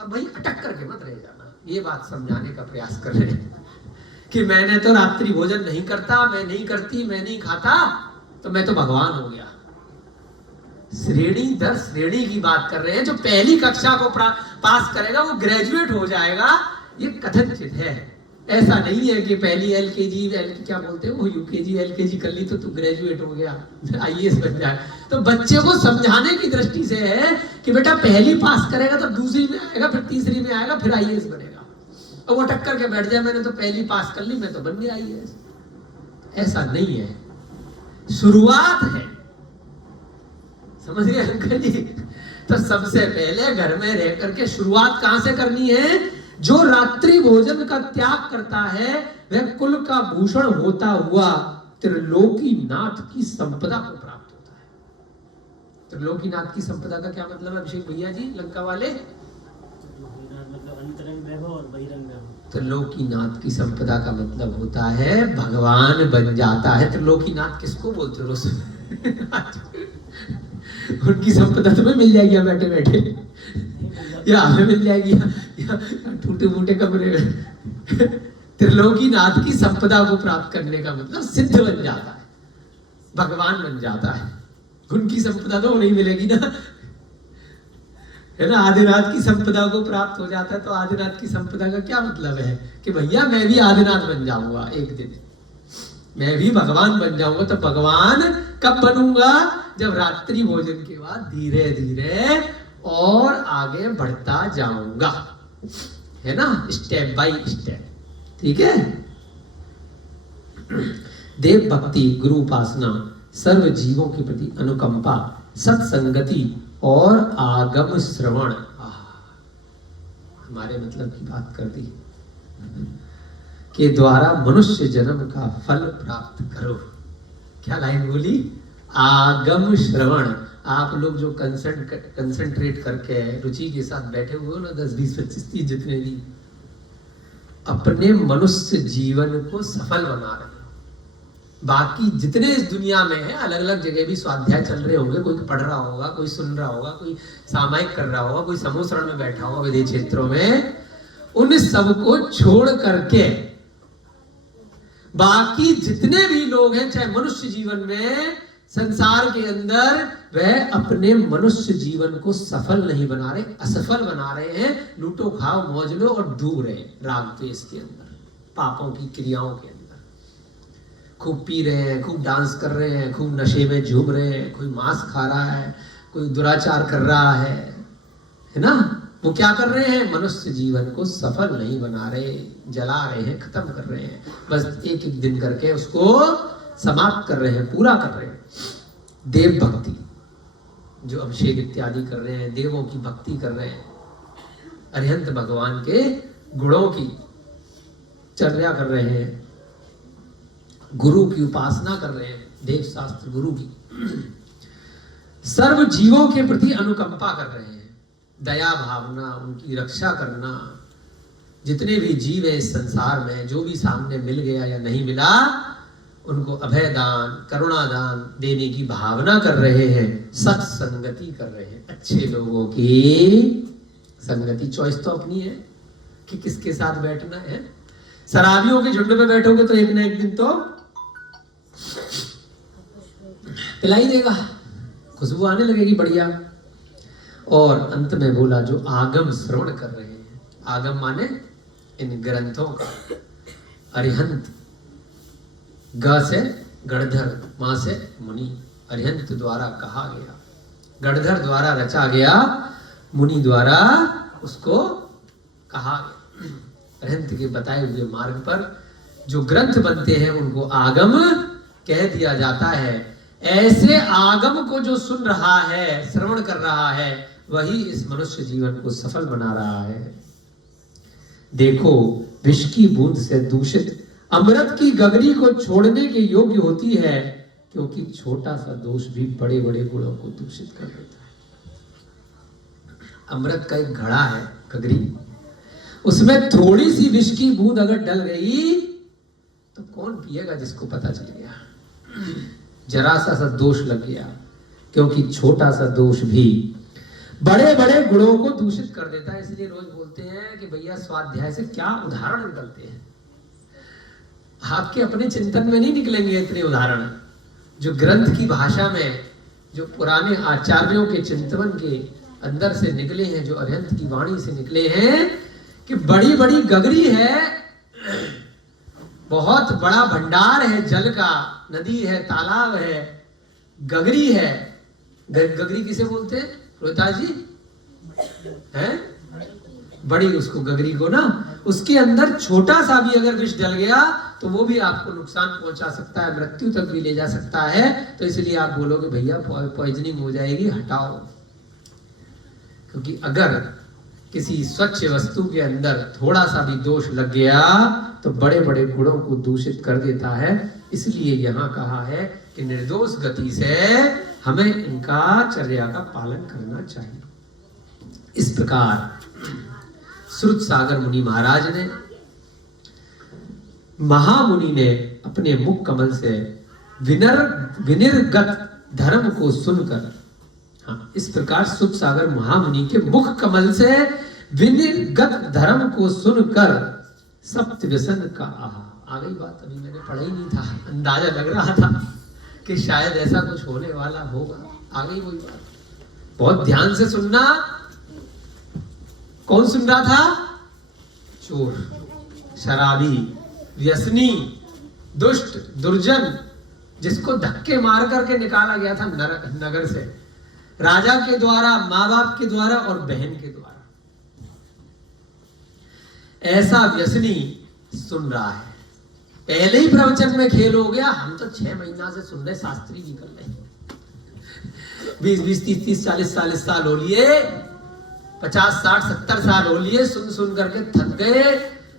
अब भाई अटक करके मत रह जाना, ये बात समझाने का प्रयास कर रहे हैं कि मैंने तो रात्रि भोजन नहीं करता, मैं नहीं करती, मैं नहीं खाता, तो मैं तो भगवान हो गया। श्रेणी दर श्रेणी की बात कर रहे हैं। जो पहली कक्षा को पास करेगा वो ग्रेजुएट हो जाएगा, ये कथनचित है। ऐसा नहीं है कि पहली एलकेजी क्या बोलते हैं वो यूकेजी एलकेजी कर ली तो तू ग्रेजुएट हो गया, आईएएस बन जाए। तो बच्चे को समझाने की दृष्टि से है कि बेटा पहली पास करेगा तो दूसरी में आएगा, फिर तीसरी में आएगा, फिर आईएएस बनेगा। और वो टक्कर के बैठ जाए मैंने तो पहली पास कर ली, मैं तो बन गया आईएएस। ऐसा नहीं है, शुरुआत है। समझ गए अंकल जी? तो सबसे पहले घर में रह करके शुरुआत कहां से करनी है? जो रात्रि भोजन का त्याग करता है वह कुल का भूषण होता हुआ त्रिलोकीनाथ की संपदा को प्राप्त होता है। त्रिलोकीनाथ की संपदा का क्या मतलब है अभिषेक भैया जी, लंका वाले? मतलब अंतरंग वैभव और बहिरंग वैभव। त्रिलोकीनाथ की संपदा का मतलब होता है भगवान बन जाता है। त्रिलोकीनाथ किसको बोलते हो? उनकी संपदा तुम्हें मिल जाएगी बैठे बैठे, या हमें मिल जाएगी या टूटे फूटे कमरे में। त्रिलोकीनाथ की संपदा को प्राप्त करने का मतलब सिद्ध बन जाता है, भगवान बन जाता है। उनकी संपदा तो नहीं मिलेगी ना, है ना। आदिनाथ की संपदा को प्राप्त हो जाता है तो आदिनाथ की संपदा का क्या मतलब है कि भैया मैं भी आदिनाथ बन जाऊंगा एक दिन, मैं भी भगवान बन जाऊंगा। तो भगवान कब बनूंगा? जब रात्रि भोजन के बाद धीरे धीरे और आगे बढ़ता जाऊंगा, है ना, स्टेप बाय स्टेप। ठीक है। देव भक्ति, गुरु उपासना, सर्व जीवों के प्रति अनुकंपा, सत्संगति और आगम श्रवण। हमारे मतलब की बात कर दी के द्वारा मनुष्य जन्म का फल प्राप्त करो। क्या लाइन बोली? आगम श्रवण। आप लोग जो कंसंट्रेट करके रुचि के साथ बैठे हुए हो ना, 10 20 25 30 जितने भी, अपने मनुष्य जीवन को सफल बना रहे हो। बाकी जितने इस दुनिया में है, अलग अलग जगह भी स्वाध्याय चल रहे होंगे, कोई पढ़ रहा होगा, कोई सुन रहा होगा, कोई सामायिक कर रहा होगा, कोई समूह शरण में बैठा होगा विदेश क्षेत्रों में, उन सबको छोड़ करके बाकी जितने भी लोग हैं, चाहे मनुष्य जीवन में, संसार के अंदर, वह अपने मनुष्य जीवन को सफल नहीं बना रहे, असफल बना रहे हैं। लूटो खाओ मौज लो और डूब रहे राग द्वेष के अंदर, पापों की क्रियाओं के अंदर। खूब पी रहे हैं, खूब डांस कर रहे हैं, खूब नशे में झूम रहे हैं, कोई मांस खा रहा है, कोई दुराचार कर रहा है ना। वो क्या कर रहे हैं? मनुष्य जीवन को सफल नहीं बना रहे, जला रहे हैं, खत्म कर रहे हैं। बस एक एक दिन करके उसको समाप्त कर रहे हैं, पूरा कर रहे हैं। देव भक्ति, जो अभिषेक इत्यादि कर रहे हैं, देवों की भक्ति कर रहे हैं, अरिहंत भगवान के गुणों की चर्या कर रहे हैं, गुरु की उपासना कर रहे हैं, देव शास्त्र गुरु की, सर्व जीवों के प्रति अनुकंपा कर रहे हैं, दया भावना, उनकी रक्षा करना। जितने भी जीव है इस संसार में, जो भी सामने मिल गया या नहीं मिला, उनको अभय दान, करुणा दान देने की भावना कर रहे हैं, सत्संगति कर रहे हैं, अच्छे लोगों की संगति। चॉइस तो अपनी है कि किसके साथ बैठना है। शराबियों के झुंड में बैठोगे तो एक ना एक दिन तो पिलाई देगा, खुशबू आने लगेगी बढ़िया। और अंत में बोला जो आगम श्रवण कर रहे हैं, आगम माने इन ग्रंथों का, अरिहंत, ग से गणधर, मां से मुनि, अरिहंत द्वारा कहा गया, गणधर द्वारा रचा गया, मुनि द्वारा उसको कहा गया। अरिहंत के बताए हुए मार्ग पर जो ग्रंथ बनते हैं उनको आगम कह दिया जाता है। ऐसे आगम को जो सुन रहा है, श्रवण कर रहा है, वही इस मनुष्य जीवन को सफल बना रहा है। देखो विष की बूंद से दूषित अमृत की गगरी को छोड़ने के योग्य होती है, क्योंकि छोटा सा दोष भी बड़े बड़े गुणों को दूषित कर देता है। अमृत का एक घड़ा है गगरी, उसमें थोड़ी सी विष की बूंद अगर डल गई तो कौन पिएगा जिसको पता चल गया, जरा सा दोष लग गया, क्योंकि छोटा सा दोष भी बड़े बड़े गुणों को दूषित कर देता है। इसलिए रोज बोलते हैं कि भैया स्वाध्याय से क्या उदाहरण निकलते हैं। आपके अपने चिंतन में नहीं निकलेंगे इतने उदाहरण, जो ग्रंथ की भाषा में, जो पुराने आचार्यों के चिंतन के अंदर से निकले हैं, जो अरिहंत की वाणी से निकले हैं, कि बड़ी बड़ी गगरी है, बहुत बड़ा भंडार है जल का, नदी है, तालाब है, गगरी है। गगरी किसे बोलते हैं रोहिता जी? हैं? बड़ी उसको गगरी को ना, उसके अंदर छोटा सा भी अगर विष डल गया तो वो भी आपको नुकसान पहुंचा सकता है, मृत्यु तक भी ले जा सकता है। तो इसलिए आप बोलोगे भैया पॉइजनिंग हो जाएगी, हटाओ। क्योंकि अगर किसी स्वच्छ वस्तु के अंदर थोड़ा सा भी दोष लग गया तो बड़े बड़े गुणों को दूषित कर देता है। इसलिए यहाँ कहा है कि निर्दोष गति से हमें इनका चर्या का पालन करना चाहिए। इस प्रकार श्रुत सागर मुनि महाराज ने, महामुनि ने अपने मुख कमल से विनिर्गत धर्म को सुनकर, हाँ, इस प्रकार श्रुत सागर महामुनि के मुख कमल से विनिर्गत धर्म को सुनकर सप्त व्यसन का आ गई बात। अभी मैंने पढ़ा ही नहीं था, अंदाजा लग रहा था कि शायद ऐसा कुछ होने वाला होगा। आ गई वही बात, बहुत ध्यान से सुनना। कौन सुन रहा था? चोर, शराबी, व्यसनी, दुष्ट, दुर्जन, जिसको धक्के मार करके निकाला गया था नगर से, राजा के द्वारा, माँ बाप के द्वारा और बहन के द्वारा। ऐसा व्यसनी सुन रहा है। पहले ही प्रवचन में खेल हो गया। हम तो 6 महीना से सुन रहे, शास्त्री भी कर रहे, 20, 30, 40 साल हो लिए, 50, 60, 70 साल हो लिए, सुन सुन करके थक गए।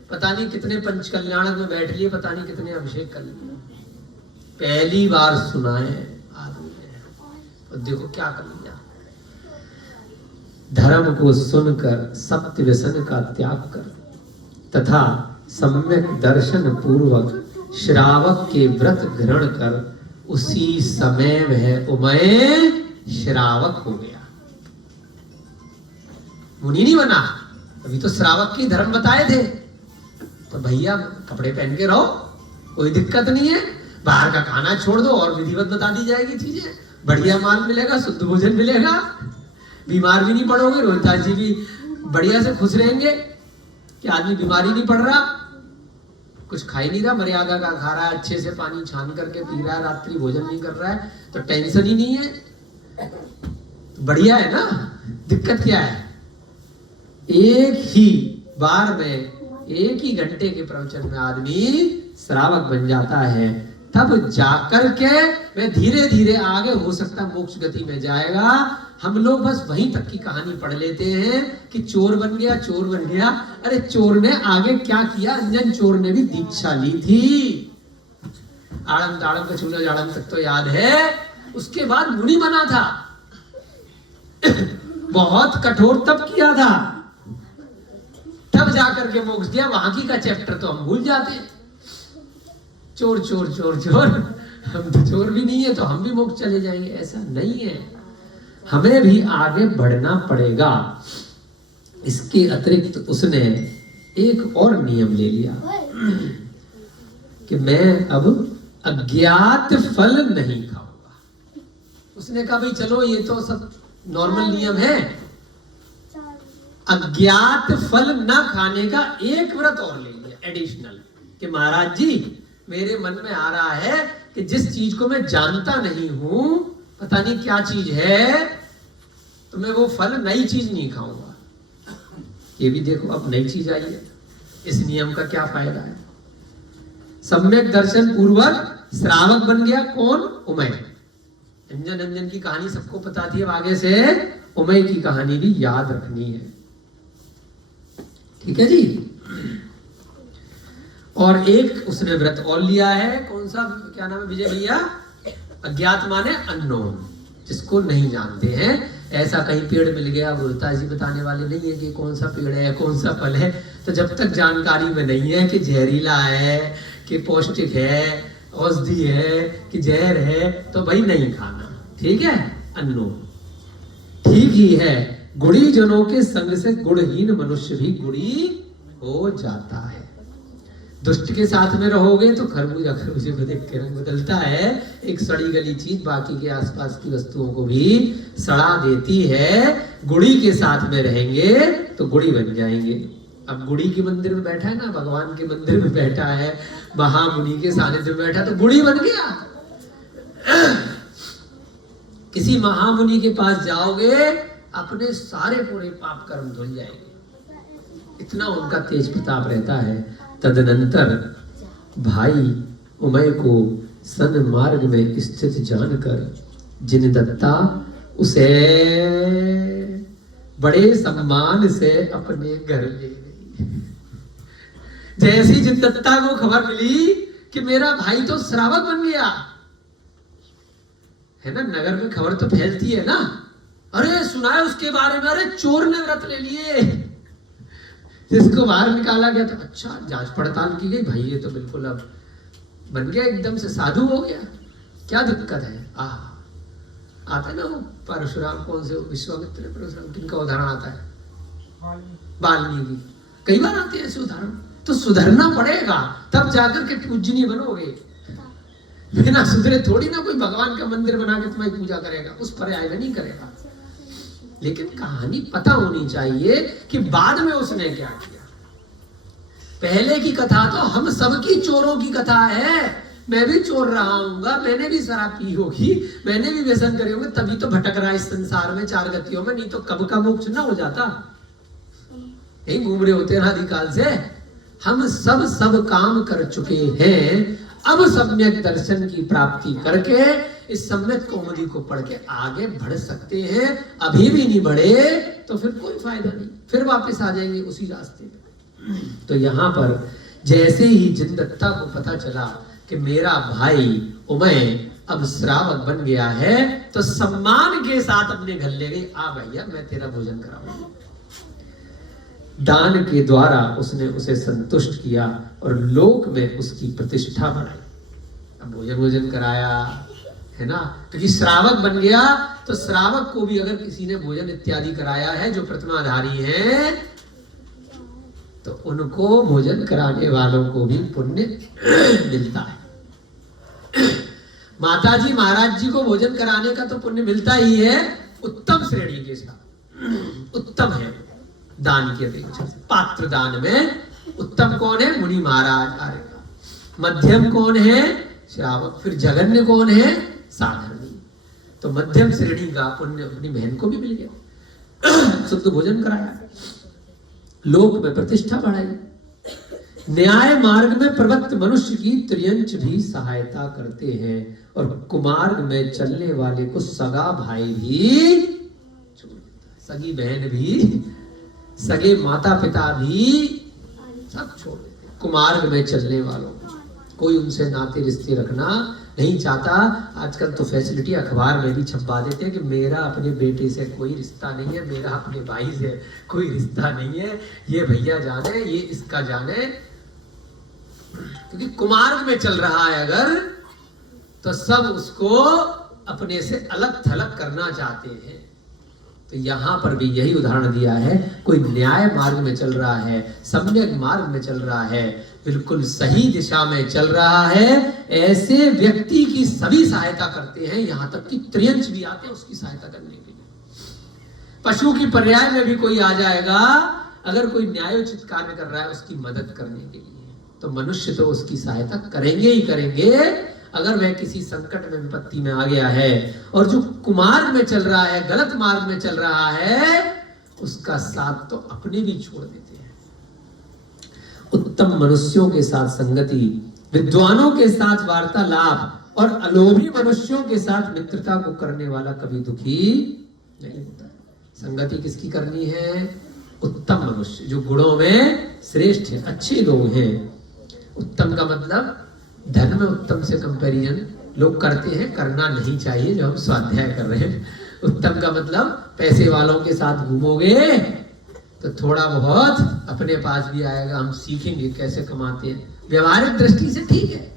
पता नहीं कितने पंच कल्याणक में बैठ लिए, पता नहीं कितने अभिषेक कर लिए। पहली बार सुनाए आदमी ने, और देखो क्या कर लिया। धर्म को सुनकर सप्त व्यसन का त्याग कर तथा सम्यक दर्शन पूर्वक श्रावक के व्रत ग्रहण कर उसी समय वह उमय श्रावक हो गया। मुनि नहीं बना, अभी तो श्रावक के धर्म बताए थे। तो भैया कपड़े पहन के रहो, कोई दिक्कत नहीं है, बाहर का खाना छोड़ दो और विधिवत बता दी जाएगी चीजें, बढ़िया माल मिलेगा, शुद्ध भोजन मिलेगा, बीमार भी नहीं पड़ोगे। रोहिता जी भी बढ़िया से खुश रहेंगे कि आदमी बीमारी नहीं पड़ रहा, कुछ खा ही नहीं रहा, मर्यादा का खा रहा है, अच्छे से पानी छान करके पी रहा है, रात्रि भोजन नहीं कर रहा है, तो टेंशन ही नहीं है, बढ़िया है ना। दिक्कत क्या है? एक ही बार में, एक ही घंटे के प्रवचन में आदमी श्रावक बन जाता है, तब जाकर के वह धीरे धीरे आगे हो सकता मोक्ष गति में जाएगा। हम लोग बस वहीं तक की कहानी पढ़ लेते हैं कि चोर बन गया, चोर बन गया। अरे चोर ने आगे क्या किया? अंजन चोर ने भी दीक्षा ली थी, आड़म ताड़म का चूना जाड़म तक तो याद है। उसके बाद मुनि बना था, बहुत कठोर तप किया था, तब जाकर के मोक्ष दिया। वहां की का चैप्टर तो हम भूल जाते हैं। चोर चोर चोर चोर, हम तो चोर भी नहीं है तो हम भी मोक्ष चले जाएंगे, ऐसा नहीं है। हमें भी आगे बढ़ना पड़ेगा। इसके अतिरिक्त उसने एक और नियम ले लिया कि मैं अब अज्ञात फल नहीं खाऊंगा। उसने कहा भाई चलो ये तो सब नॉर्मल नियम है, अज्ञात फल न खाने का एक व्रत और ले लिया एडिशनल, कि महाराज जी मेरे मन में आ रहा है कि जिस चीज को मैं जानता नहीं हूं, पता नहीं क्या चीज है, तो मैं वो फल, नई चीज नहीं खाऊंगा। ये भी देखो अब नई चीज आई है, इस नियम का क्या फायदा है? सम्यक दर्शन पूर्वक श्रावक बन गया। कौन? उमय। अंजन अंजन की कहानी सबको पता थी, अब आगे से उमय की कहानी भी याद रखनी है, ठीक है जी। और एक उसने व्रत और लिया है, कौन सा, क्या नाम है विजय भैया? अज्ञात माने अननोन, जिसको नहीं जानते हैं। ऐसा कहीं पेड़ मिल गया, गुरुता जी बताने वाले नहीं है कि कौन सा पेड़ है, कौन सा फल है। तो जब तक जानकारी में नहीं है कि जहरीला है, कि पौष्टिक है, औषधि है, कि जहर है, तो भाई नहीं खाना, ठीक है, अननोन। ठीक ही है, गुणी जनों के संग से गुणहीन मनुष्य भी गुणी हो जाता है। दुष्ट के साथ में रहोगे तो खरबूजा खरबूजे को देख के रंग बदलता है। एक सड़ी गली चीज बाकी के आसपास की वस्तुओं को भी सड़ा देती है। गुड़ी के साथ में रहेंगे तो गुड़ी बन जाएंगे। अब गुड़ी के मंदिर में बैठा है ना, भगवान के मंदिर में बैठा है, महामुनि के सानिध्य में बैठा, तो गुड़ी बन गया। किसी महामुनि के पास जाओगे, अपने सारे पूरे पाप कर्म धुल जाएंगे, इतना उनका तेज प्रताप रहता है। तदनंतर भाई उमय को सन्मार्ग में स्थित जानकर जिन दत्ता उसे बड़े सम्मान से अपने घर ले गई। जैसी जिन दत्ता को खबर मिली कि मेरा भाई तो श्रावक बन गया है ना, नगर में खबर तो फैलती है ना, अरे सुना है उसके बारे में, अरे चोर ने व्रत ले लिए, जिसको बाहर निकाला गया। तो अच्छा, जांच पड़ताल की गई, भाई ये तो बिल्कुल अब बन गया, एकदम से साधु हो गया, क्या दिक्कत है। आता है ना वो परशुराम, कौन से विश्वामित्र परशुराम, किनका उदाहरण आता है? वाल्मीकि। कई बार आते हैं ऐसे उदाहरण। तो सुधरना पड़ेगा, तब जाकर के पूजनीय बनोगे। बिना सुधरे थोड़ी ना कोई भगवान का मंदिर बना के तुम्हारी पूजा करेगा, उस पर्याय में नहीं करेगा। लेकिन कहानी पता होनी चाहिए कि बाद में उसने क्या किया। पहले की कथा तो हम सबकी चोरों की कथा है। मैं भी चोर रहा हूँगा, मैंने भी शराब पी होगी, मैंने भी व्यसन करे होंगे, तभी तो भटक रहा है इस संसार में चार गतियों में, नहीं तो कब का मोक्ष ना हो जाता। यही घूम रहे होते हैं आदिकाल से। हम सब काम कर चुके हैं, अब सम्यक दर्शन की प्राप्ति करके इस सम्यक कौमुदी को पढ़ के आगे बढ़ सकते हैं। अभी भी नहीं बढ़े तो फिर कोई फायदा नहीं, फिर वापस आ जाएंगे उसी रास्ते पे। तो यहाँ पर जैसे ही जिन दत्ता को पता चला कि मेरा भाई उमय अब श्रावक बन गया है, तो सम्मान के साथ अपने घर ले गई। आ भैया, मैं तेरा भोजन कराऊंगा। दान के द्वारा उसने उसे संतुष्ट किया और लोक में उसकी प्रतिष्ठा बढ़ाई। अब भोजन कराया है ना, क्योंकि श्रावक बन गया। तो श्रावक को भी अगर किसी ने भोजन इत्यादि कराया है, जो प्रतिमाधारी हैं, तो उनको भोजन कराने वालों को भी पुण्य मिलता है। माताजी महाराज जी को भोजन कराने का तो पुण्य मिलता ही है, उत्तम श्रेणी के साथ। उत्तम है दान की अपेक्षा। पात्र दान में उत्तम कौन है? मुनि महाराज आर्य का। मध्यम कौन है? श्रावक। फिर जघन्य कौन है? साधारणी। तो मध्यम श्रेणी का पुण्य अपनी बहन को भी मिल गया। शुद्ध भोजन कराया, लोक में प्रतिष्ठा बढ़ाई। न्याय मार्ग में प्रवृत्त मनुष्य की त्रियंच भी सहायता करते हैं, और कुमार्ग में चलने वाले को सगा भाई भी छोड़ देता है, सगी बहन भी, सगे माता पिता भी सब छोड़ देते हैं। कुमार्ग में चलने वालों कोई उनसे नाते रिश्ते रखना नहीं चाहता। आजकल तो फैसिलिटी अखबार में भी छपवा देते हैं कि मेरा अपने बेटे से कोई रिश्ता नहीं है, मेरा अपने भाई से कोई रिश्ता नहीं है, ये भैया जाने, ये इसका जाने। क्योंकि कुमार्ग में चल रहा है अगर, तो सब उसको अपने से अलग थलग करना चाहते हैं। तो यहां पर भी यही उदाहरण दिया है। कोई न्याय मार्ग में चल रहा है, सम्यक मार्ग में चल रहा है, बिल्कुल सही दिशा में चल रहा है, ऐसे व्यक्ति की सभी सहायता करते हैं। यहां तक कि त्रियंच भी आते हैं उसकी सहायता करने के लिए। पशु की पर्याय में भी कोई आ जाएगा, अगर कोई न्यायोचित कार्य कर रहा है उसकी मदद करने के लिए, तो मनुष्य तो उसकी सहायता करेंगे ही करेंगे। अगर वह किसी संकट में, विपत्ति में आ गया है, और जो कुमार्ग में चल रहा है, गलत मार्ग में चल रहा है, उसका साथ तो अपने भी छोड़ देते हैं। उत्तम मनुष्यों के साथ संगति, विद्वानों के साथ वार्तालाप और अलोभी मनुष्यों के साथ मित्रता को करने वाला कभी दुखी नहीं होता। संगति किसकी करनी है? उत्तम मनुष्य, जो गुणों में श्रेष्ठ है, अच्छे लोग हैं। उत्तम का मतलब धन में उत्तम से कंपैरिजन लोग करते हैं, करना नहीं चाहिए, जो हम स्वाध्याय कर रहे हैं। उत्तम का मतलब पैसे वालों के साथ घूमोगे तो थोड़ा बहुत अपने पास भी आएगा, हम सीखेंगे कैसे कमाते हैं। व्यवहारिक दृष्टि से ठीक है।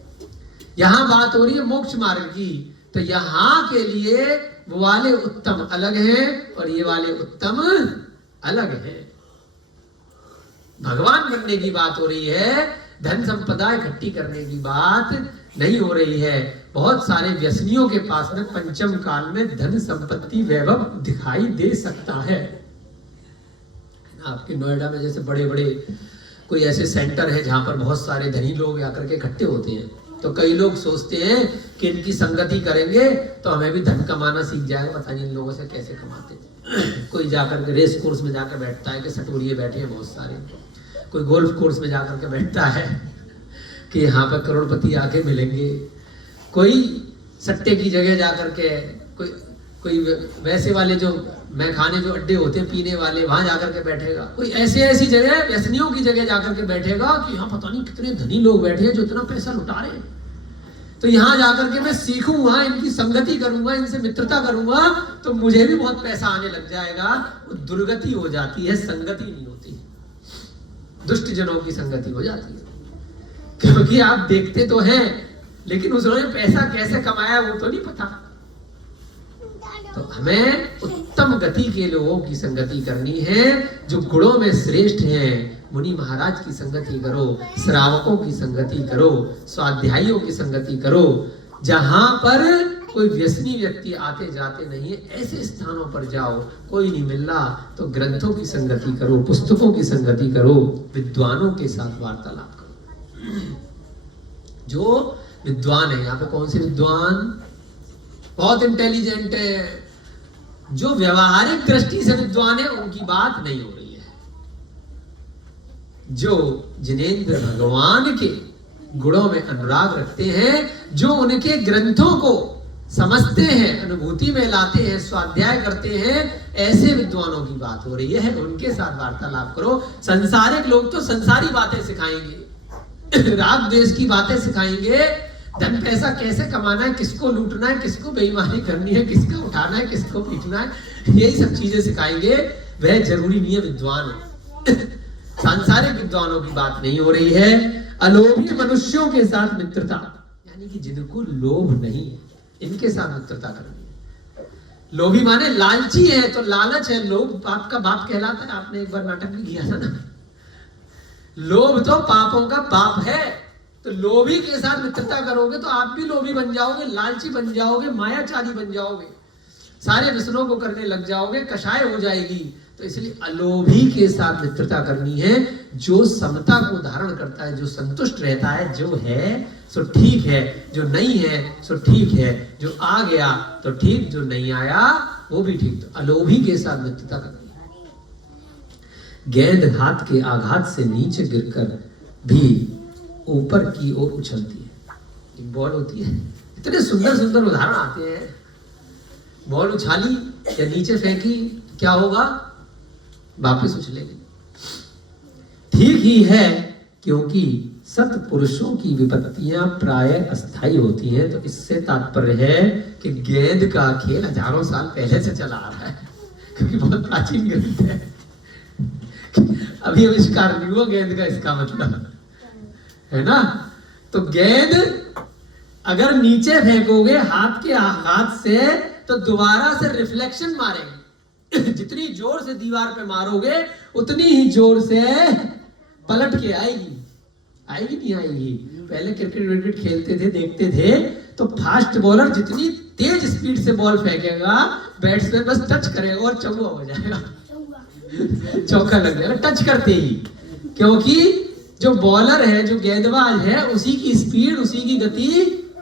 यहाँ बात हो रही है मोक्ष मार्ग की, तो यहाँ के लिए वो वाले उत्तम अलग हैं और ये वाले उत्तम अलग हैं। भगवान बनने की बात हो रही है, धन संपदा इकट्ठी करने की बात नहीं हो रही है। बहुत सारे व्यसनियों के पास में पंचम काल में धन संपत्ति वैभव दिखाई दे सकता है। आपके नोएडा में जैसे बड़े बड़े कोई ऐसे सेंटर है जहां पर बहुत सारे धनी लोग आकर के इकट्ठे होते हैं, तो कई लोग सोचते हैं कि इनकी संगति करेंगे तो हमें भी धन कमाना सीख जाएगा। पता नहीं इन लोगों से कैसे कमाते हैं। कोई जाकर के रेस कोर्स में जाकर बैठता है कि सटोरिये बैठे हैं बहुत सारे, कोई गोल्फ कोर्स में जाकर के बैठता है कि यहाँ पर करोड़पति आके मिलेंगे, कोई सट्टे की जगह जाकर के, कोई वैसे वाले जो मैखाने जो अड्डे होते हैं पीने वाले, वहां जाकर के बैठेगा, कोई ऐसी जगह व्यसनियों की जगह जाकर के बैठेगा कि यहाँ पता नहीं कितने धनी लोग बैठे हैं जो इतना पैसा लुटा रहे हैं, तो यहाँ जाकर के मैं सीखूंगा, इनकी संगति करूंगा, इनसे मित्रता करूंगा तो मुझे भी बहुत पैसा आने लग जाएगा। वो दुर्गति हो जाती है, संगति नहीं होती, दुष्ट जनों की संगति हो जाती है। क्योंकि आप देखते तो हैं लेकिन उसने पैसा कैसे कमाया वो तो नहीं पता। तो हमें उत्तम गति के लोगों की संगति करनी है, जो गुणों में श्रेष्ठ हैं। मुनि महाराज की संगति करो, श्रावकों की संगति करो, स्वाध्यायियों की संगति करो। जहां पर कोई व्यसनी व्यक्ति आते जाते नहीं है, ऐसे स्थानों पर जाओ। कोई नहीं मिल रहा तो ग्रंथों की संगति करो, पुस्तकों की संगति करो, विद्वानों के साथ वार्तालाप करो। जो विद्वान है, यहाँ पे कौन से विद्वान? बहुत इंटेलिजेंट है, जो व्यवहारिक दृष्टि से विद्वान है उनकी बात नहीं हो रही है। जो जिनेंद्र भगवान के गुणों में अनुराग रखते हैं, जो उनके ग्रंथों को समझते हैं, अनुभूति में लाते हैं, स्वाध्याय करते हैं, ऐसे विद्वानों की बात हो रही है। उनके साथ वार्तालाप करो। संसारिक लोग तो संसारी बातें सिखाएंगे, राग द्वेष की बातें सिखाएंगे, धन पैसा कैसे कमाना है, किसको लूटना है, किसको बेईमानी करनी है, किसका उठाना है, किसको पीटना है, यही सब चीजें सिखाएंगे। वह जरूरी नहीं है विद्वान हो। सांसारिक विद्वानों की बात नहीं हो रही है। अलोभी मनुष्यों के साथ मित्रता, यानी कि जिनको लोभ नहीं है, इनके साथ मित्रता करनी है। लोभी माने लालची है, तो लालच है, लोभ पाप का बाप कहलाता है। आपने एक बार नाटक भी किया था ना, लोभ तो पापों का बाप है। तो लोभी के साथ मित्रता करोगे तो आप भी लोभी बन जाओगे, लालची बन जाओगे, मायाचारी बन जाओगे, सारे व्यसनों को करने लग जाओगे, कषाय हो जाएगी। तो इसलिए अलोभी के साथ मित्रता करनी है, जो समता को धारण करता है, जो संतुष्ट रहता है, जो है सो ठीक है, जो नहीं है सो ठीक है, जो आ गया तो ठीक, जो नहीं आया वो भी ठीक। तो अलोभी के साथ मित्रता करनी है। गेंद हाथ के आघात से नीचे गिरकर भी ऊपर की ओर उछलती है। एक बॉल होती है, इतने सुंदर सुंदर उदाहरण आते हैं। बॉल उछाली या नीचे फेंकी, क्या होगा? वापस उछलेगी। ठीक ही है, क्योंकि सत्पुरुषों की विपत्तियां प्रायः अस्थायी होती हैं। तो इससे तात्पर्य है कि गेंद का खेल हजारों साल पहले से चला आ रहा है, क्योंकि बहुत प्राचीन ग्रंथ है। अभी आविष्कार नहीं हुआ गेंद का, इसका मतलब है ना। तो गेंद अगर नीचे फेंकोगे हाथ के आघात से तो दोबारा से रिफ्लेक्शन मारेगी। जितनी जोर से दीवार पे मारोगे उतनी ही जोर से पलट के आएगी। आएगी नहीं आएगी? पहले क्रिकेट खेलते थे, देखते थे, तो फास्ट बॉलर जितनी तेज स्पीड से बॉल फेंकेगा, बैट्समैन बस टच करेगा और चौका हो जाएगा, चौका लग जाएगा टच करते ही। क्योंकि जो बॉलर है, जो गेंदबाज है, उसी की स्पीड, उसी की गति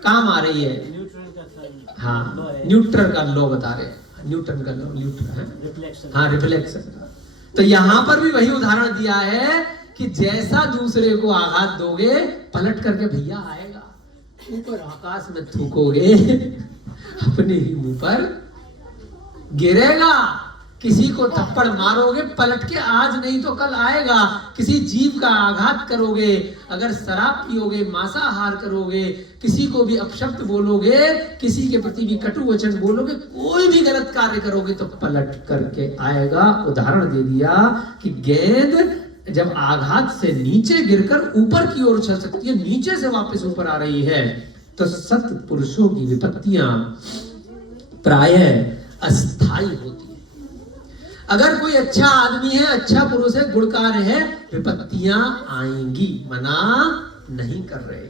काम आ रही है। हाँ, न्यूटन का लॉ बता रहे हैं, न्यूटन का लॉ, न्यूटन है, हाँ, रिफ्लेक्शन का। तो यहाँ पर भी वही उदाहरण दिया है कि जैसा दूसरे को आघात दोगे, पलट करके भैया आएगा। ऊपर आकाश में थूकोगे, अपने ही मुंह पर गिरेगा। किसी को थप्पड़ मारोगे पलट के, आज नहीं तो कल आएगा। किसी जीव का आघात करोगे, अगर शराब पियोगे, मांसाहार करोगे, किसी को भी अपशब्द बोलोगे, किसी के प्रति भी कटु वचन बोलोगे, कोई भी गलत कार्य करोगे तो पलट करके आएगा। उदाहरण दे दिया कि गेंद जब आघात से नीचे गिरकर ऊपर की ओर चल सकती है, नीचे से वापस ऊपर आ रही है, तो सत्पुरुषों की विपत्तियां प्रायः अस्थायी होती है। अगर कोई अच्छा आदमी है, अच्छा पुरुष है, गुणकार है, विपत्तियां आएंगी, मना नहीं कर रहे।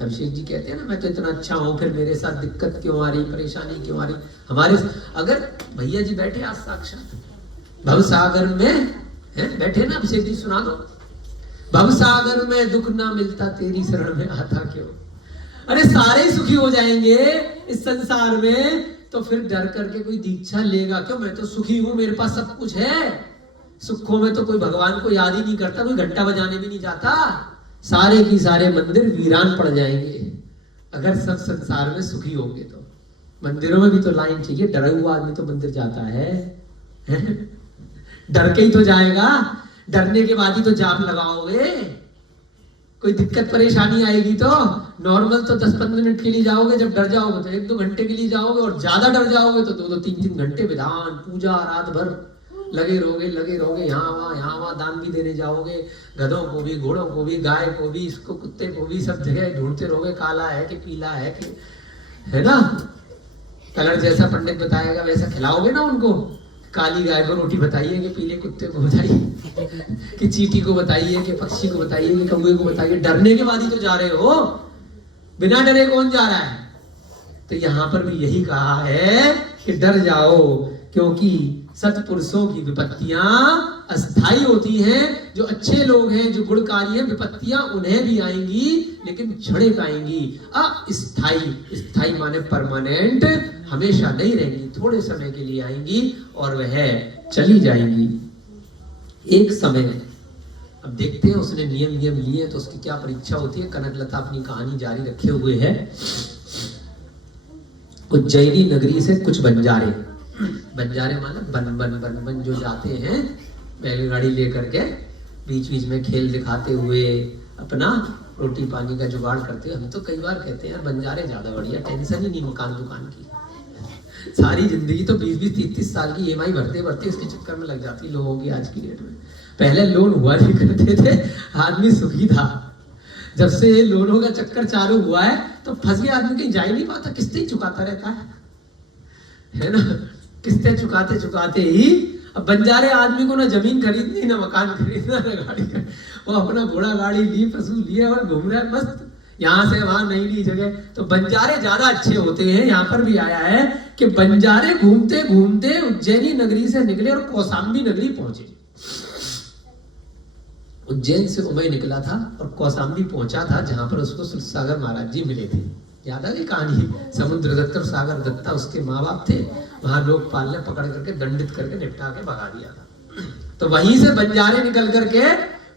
अभिषेक जी कहते हैं ना, मैं तो इतना अच्छा हूं, फिर मेरे साथ दिक्कत क्यों आ रही, परेशानी क्यों आ रही। हमारे अगर भैया जी बैठे आज साक्षात भवसागर में है, बैठे ना, अभिषेक जी सुना दो। भवसागर में दुख ना मिलता, तेरी शरण में आता क्यों। अरे सारे सुखी हो जाएंगे इस संसार में, तो फिर डर करके कोई दीक्षा लेगा क्यों। मैं तो सुखी हूं, मेरे पास सब कुछ है। सुखों में तो कोई भगवान को याद ही नहीं करता, कोई घंटा बजाने भी नहीं जाता। सारे की सारे मंदिर वीरान पड़ जाएंगे अगर सब संसार में सुखी होंगे तो। मंदिरों में भी तो लाइन चाहिए, डरा हुआ आदमी तो मंदिर जाता है डर के ही तो जाएगा, डरने के बाद ही तो जाप लगाओगे। कोई दिक्कत परेशानी आएगी तो नॉर्मल तो 10-15 मिनट के लिए जाओगे, जब डर जाओगे तो 1-2 घंटे के लिए जाओगे, और ज्यादा डर जाओगे तो 2-2, 3-3 घंटे विधान पूजा रात भर लगे रहोगे। यहाँ वहाँ दान भी देने जाओगे, गधों को भी, घोड़ों को भी, गाय को भी, इसको कुत्ते को भी, सब जगह ढूंढते रहोगे, काला है कि पीला है कि, है ना, कलर जैसा पंडित बताएगा वैसा खिलाओगे ना उनको। काली गाय को रोटी बताइए कि पीले कुत्ते को बताइए कि चींटी को बताइए कि पक्षी को बताइए कि कौवे को बताइए। डरने के बाद ही तो जा रहे हो, बिना डरे कौन जा रहा है। तो यहां पर भी यही कहा है कि डर जाओ, क्योंकि सत्पुरुषों की विपत्तियां अस्थाई होती हैं। जो अच्छे लोग हैं, जो गुणकारी हैं, विपत्तियां उन्हें भी आएंगी लेकिन क्षणिक आएंगी, अस्थाई। स्थाई माने परमानेंट, हमेशा नहीं रहेंगी, थोड़े समय के लिए आएंगी और वह चली जाएंगी एक समय। अब देखते हैं उसने नियम लिए तो उसकी क्या परीक्षा होती है। कनकलता अपनी कहानी जारी रखे हुए है। उज्जैनी नगरी से कुछ बंजारे मतलब बन जो जाते हैं बैलगाड़ी लेकर के, बीच बीच में खेल दिखाते हुए अपना रोटी पानी का जुगाड़ करते हैं। हम तो कई बार कहते हैं यार बंजारे ज्यादा बढ़िया, टेंशन ही नहीं मकान दुकान की। सारी जिंदगी तो 20-30 साल की EMI भरते इसके चक्कर में लग जाती लोगों की आज की डेट में। पहले लोन हुआ नहीं करते थे, आदमी सुखी था। जब से ये लोनों का चक्कर चालू हुआ है तो फंस गया आदमी, कहीं जा ही नहीं पाता, किस्तें ही चुकाता रहता है ना। किस्तें चुकाते ही अब बंजारे आदमी को ना जमीन खरीदनी, ना मकान खरीदना, ना गाड़ी खरीदना। वो अपना घोड़ा गाड़ी ली, पशु लिए और घूम रहा है मस्त, यहाँ से वहां नई नई जगह। तो बंजारे ज्यादा अच्छे होते हैं। यहाँ पर भी आया है कि बंजारे घूमते घूमते उज्जैनी नगरी से निकले और कौशाम्बी नगरी पहुंचे। उज्जैन से उमय निकला था और कौशाम्बी पहुंचा था, जहां पर उसको सागर महाराज जी मिले थे। याद आ गई कहानी, समुद्र दत्त और सागर दत्ता उसके माँ बाप थे। वहां लोकपाल ने पकड़ करके दंडित करके निपटा के भगा दिया था। तो वहीं से बंजारे निकल करके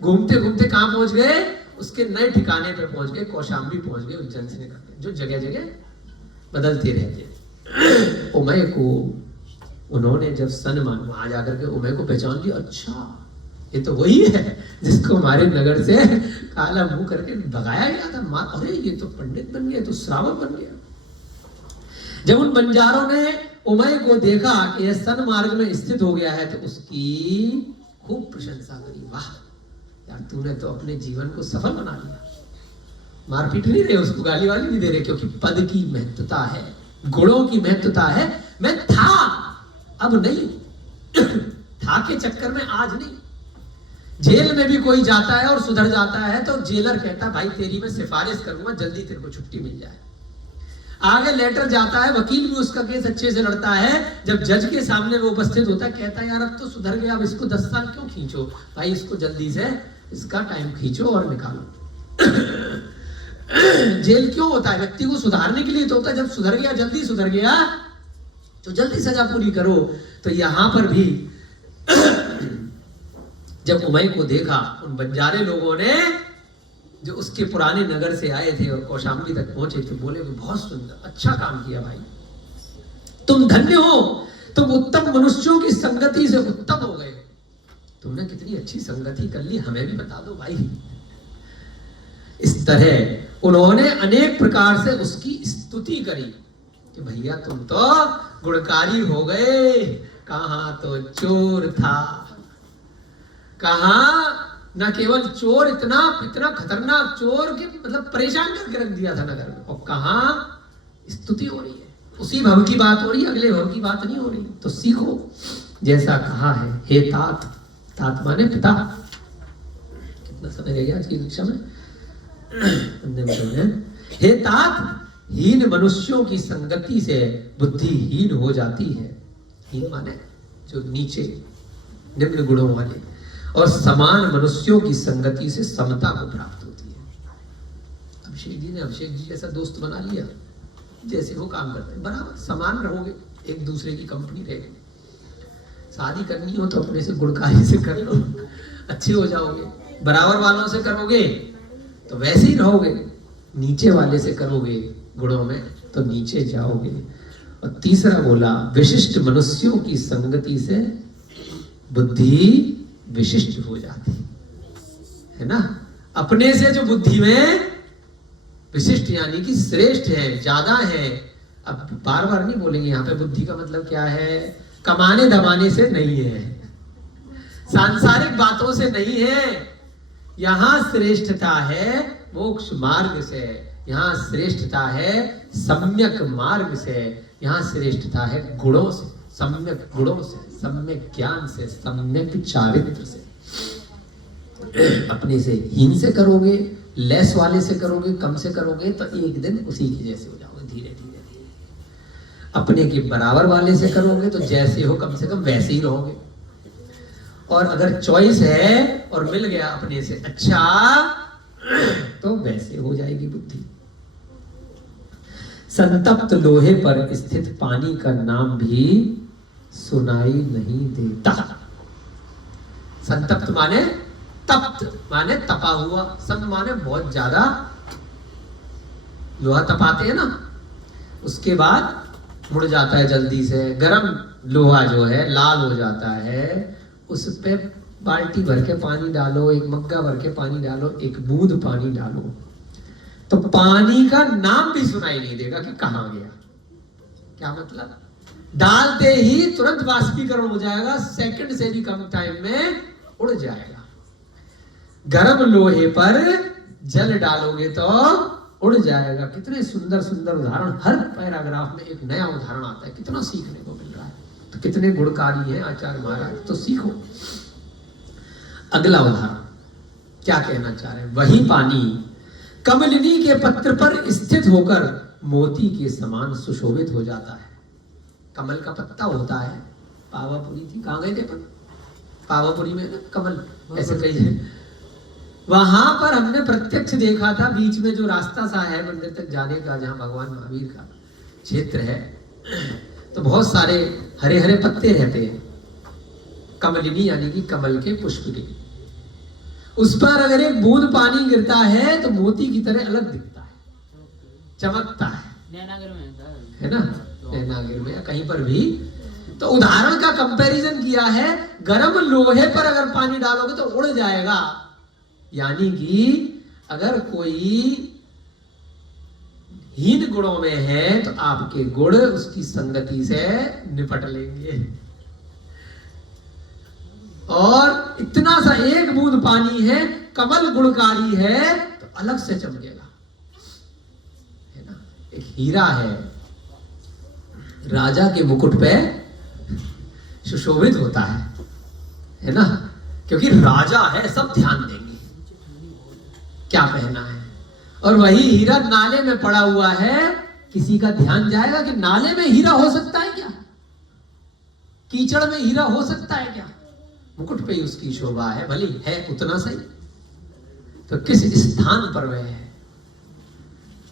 घूमते घूमते कहां पहुंच गए, उसके नए ठिकाने पे पहुंच गए, कौशाम्बी पहुंच गए उज्जैन से निकल के, जो जगह जगह बदलते रहते। उमय को उन्होंने जब सन्मान वहां जाकर के उमय को पहचान लिया, अच्छा ये तो वही है जिसको हमारे नगर से काला मुंह करके भगाया गया था। अरे ये तो पंडित बन गया, तो श्रावक बन गया। जब उन बंजारों ने उमय को देखा कि यह सन्मार्ग में स्थित हो गया है तो उसकी खूब प्रशंसा करी। वाह यार, तूने तो अपने जीवन को सफल बना लिया। मारपीट नहीं रहे उसको, गाली वाली नहीं दे रहे, क्योंकि पद की महत्वता है, गुणों की महत्वता है। मैं था, अब नहीं था के चक्कर में आज नहीं। जेल में भी कोई जाता है और सुधर जाता है तो जेलर कहता है भाई तेरी मैं सिफारिश करूंगा, जल्दी तेरे को छुट्टी मिल जाए। आगे लेटर जाता है, वकील भी उसका केस अच्छे से लड़ता है। जब जज के सामने वो उपस्थित होता है, कहता है यार अब तो सुधर गया, अब इसको 10 साल क्यों खींचो भाई, इसको जल्दी से इसका टाइम खींचो और निकालो। जेल क्यों होता है? व्यक्ति को सुधारने के लिए तो होता है। जब सुधर गया, जल्दी सुधर गया तो जल्दी सजा पूरी करो। तो यहां पर भी जब उमय को देखा उन बंजारे लोगों ने, जो उसके पुराने नगर से आए थे और कौशाम्बी तक पहुंचे थे, बोले कि बहुत सुंदर, अच्छा काम किया भाई, तुम धन्य हो तुम उत्तम मनुष्यों की संगति से उत्तम हो गए। तुमने कितनी अच्छी संगति कर ली, हमें भी बता दो भाई। इस तरह उन्होंने अनेक प्रकार से उसकी स्तुति करी कि भैया तुम तो गुणकारी हो गए, कहां तो चोर था, कहां न केवल चोर, इतना इतना खतरनाक चोर कि मतलब परेशान करके रख दिया था नगर में, और कहां स्तुति हो रही है, उसी भव की बात हो रही है, अगले भव की बात नहीं हो रही। तो सीखो जैसा कहा है। हे तात, तात माने पिता। कितना समय रह गया आज की कक्षा में? हे तात, हीन मनुष्यों की संगति से बुद्धि हीन हो जाती है। हीन माने जो नीचे निम्न गुणों वाले, और समान मनुष्यों की संगति से समता को प्राप्त होती है। अभिषेक जी ने अभिषेक जी जैसा दोस्त बना लिया, जैसे वो काम करते हैं बराबर समान रहोगे, एक दूसरे की कंपनी रहेगी। शादी करनी हो तो अपने से गुणकारी से कर लो, अच्छे हो जाओगे। बराबर वालों से करोगे तो वैसे ही रहोगे, नीचे वाले से करोगे गुणों में तो नीचे जाओगे। और तीसरा बोला, विशिष्ट मनुष्यों की संगति से बुद्धि विशिष्ट हो जाती है ना। अपने से जो बुद्धि में विशिष्ट यानी कि श्रेष्ठ है, ज्यादा है। अब बार बार नहीं बोलेंगे यहाँ पे बुद्धि का मतलब क्या है, कमाने दमाने से नहीं है, सांसारिक बातों से नहीं है। यहाँ श्रेष्ठता है मोक्ष मार्ग से, यहाँ श्रेष्ठता है सम्यक मार्ग से, यहाँ श्रेष्ठता है गुणों से, सम्यक गुणों से, सम्यक ज्ञान से, सम्यक चारित्र से। अपने से हीन से करोगे, लेस वाले से करोगे, कम से करोगे तो एक दिन उसी के जैसे हो जाओगे, धीरे धीरे धीरे। अपने के बराबर वाले से करोगे तो जैसे हो कम से कम वैसे ही रहोगे। और अगर चॉइस है और मिल गया अपने से अच्छा तो वैसे हो जाएगी बुद्धि। संतप्त लोहे पर स्थित पानी का नाम भी सुनाई नहीं देता। संतप्त माने तप्त माने तपा हुआ, संत माने बहुत ज्यादा। लोहा तपाते हैं ना, उसके बाद मुड़ जाता है जल्दी से। गरम लोहा जो है लाल हो जाता है, उस पे बाल्टी भर के पानी डालो, एक मग्गा भर के पानी डालो, एक बूंद पानी डालो तो पानी का नाम भी सुनाई नहीं देगा कि कहां गया। क्या मतलब? डालते ही तुरंत वाष्पीकरण हो जाएगा, सेकंड से भी कम टाइम में उड़ जाएगा। गर्म लोहे पर जल डालोगे तो उड़ जाएगा। कितने सुंदर सुंदर उदाहरण, हर पैराग्राफ में एक नया उदाहरण आता है, कितना सीखने को मिल रहा है। तो कितने गुणकारी हैं आचार्य महाराज, तो सीखो। अगला उदाहरण क्या कहना चाह रहे हैं, वही पानी कमलिनी के पत्र पर स्थित होकर मोती के समान सुशोभित हो जाता है। कमल का पत्ता होता है, पावापुरी थी, कहाँ गए थे पर पावापुरी में ना कमल ऐसे कई है, वहां पर हमने प्रत्यक्ष देखा था। बीच में जो रास्ता सा है मंदिर तक जाने का, जहां भगवान महावीर का क्षेत्र है, तो बहुत सारे हरे हरे पत्ते रहते हैं, कमलिनी यानी कि कमल के पुष्प के। उस पर अगर एक बूंद पानी गिरता है तो मोती की तरह अलग दिखता है, चमकता है, है ना, नैनागिर में या कहीं पर भी। तो उदाहरण का कंपैरिजन किया है, गर्म लोहे पर अगर पानी डालोगे तो उड़ जाएगा। यानी कि अगर कोई हीन गुणों में है तो आपके गुण उसकी संगति से निपट लेंगे। और इतना सा एक बूंद पानी है, कमल गुणकारी है तो अलग से चमकेगा, है ना। एक हीरा है, राजा के मुकुट पे सुशोभित होता है ना, क्योंकि राजा है, सब ध्यान देंगे क्या पहना है। और वही हीरा नाले में पड़ा हुआ है, किसी का ध्यान जाएगा कि नाले में हीरा हो सकता है क्या, कीचड़ में हीरा हो सकता है क्या? मुकुट पे ही उसकी शोभा है, भले है उतना सही, तो किस स्थान पर वह है,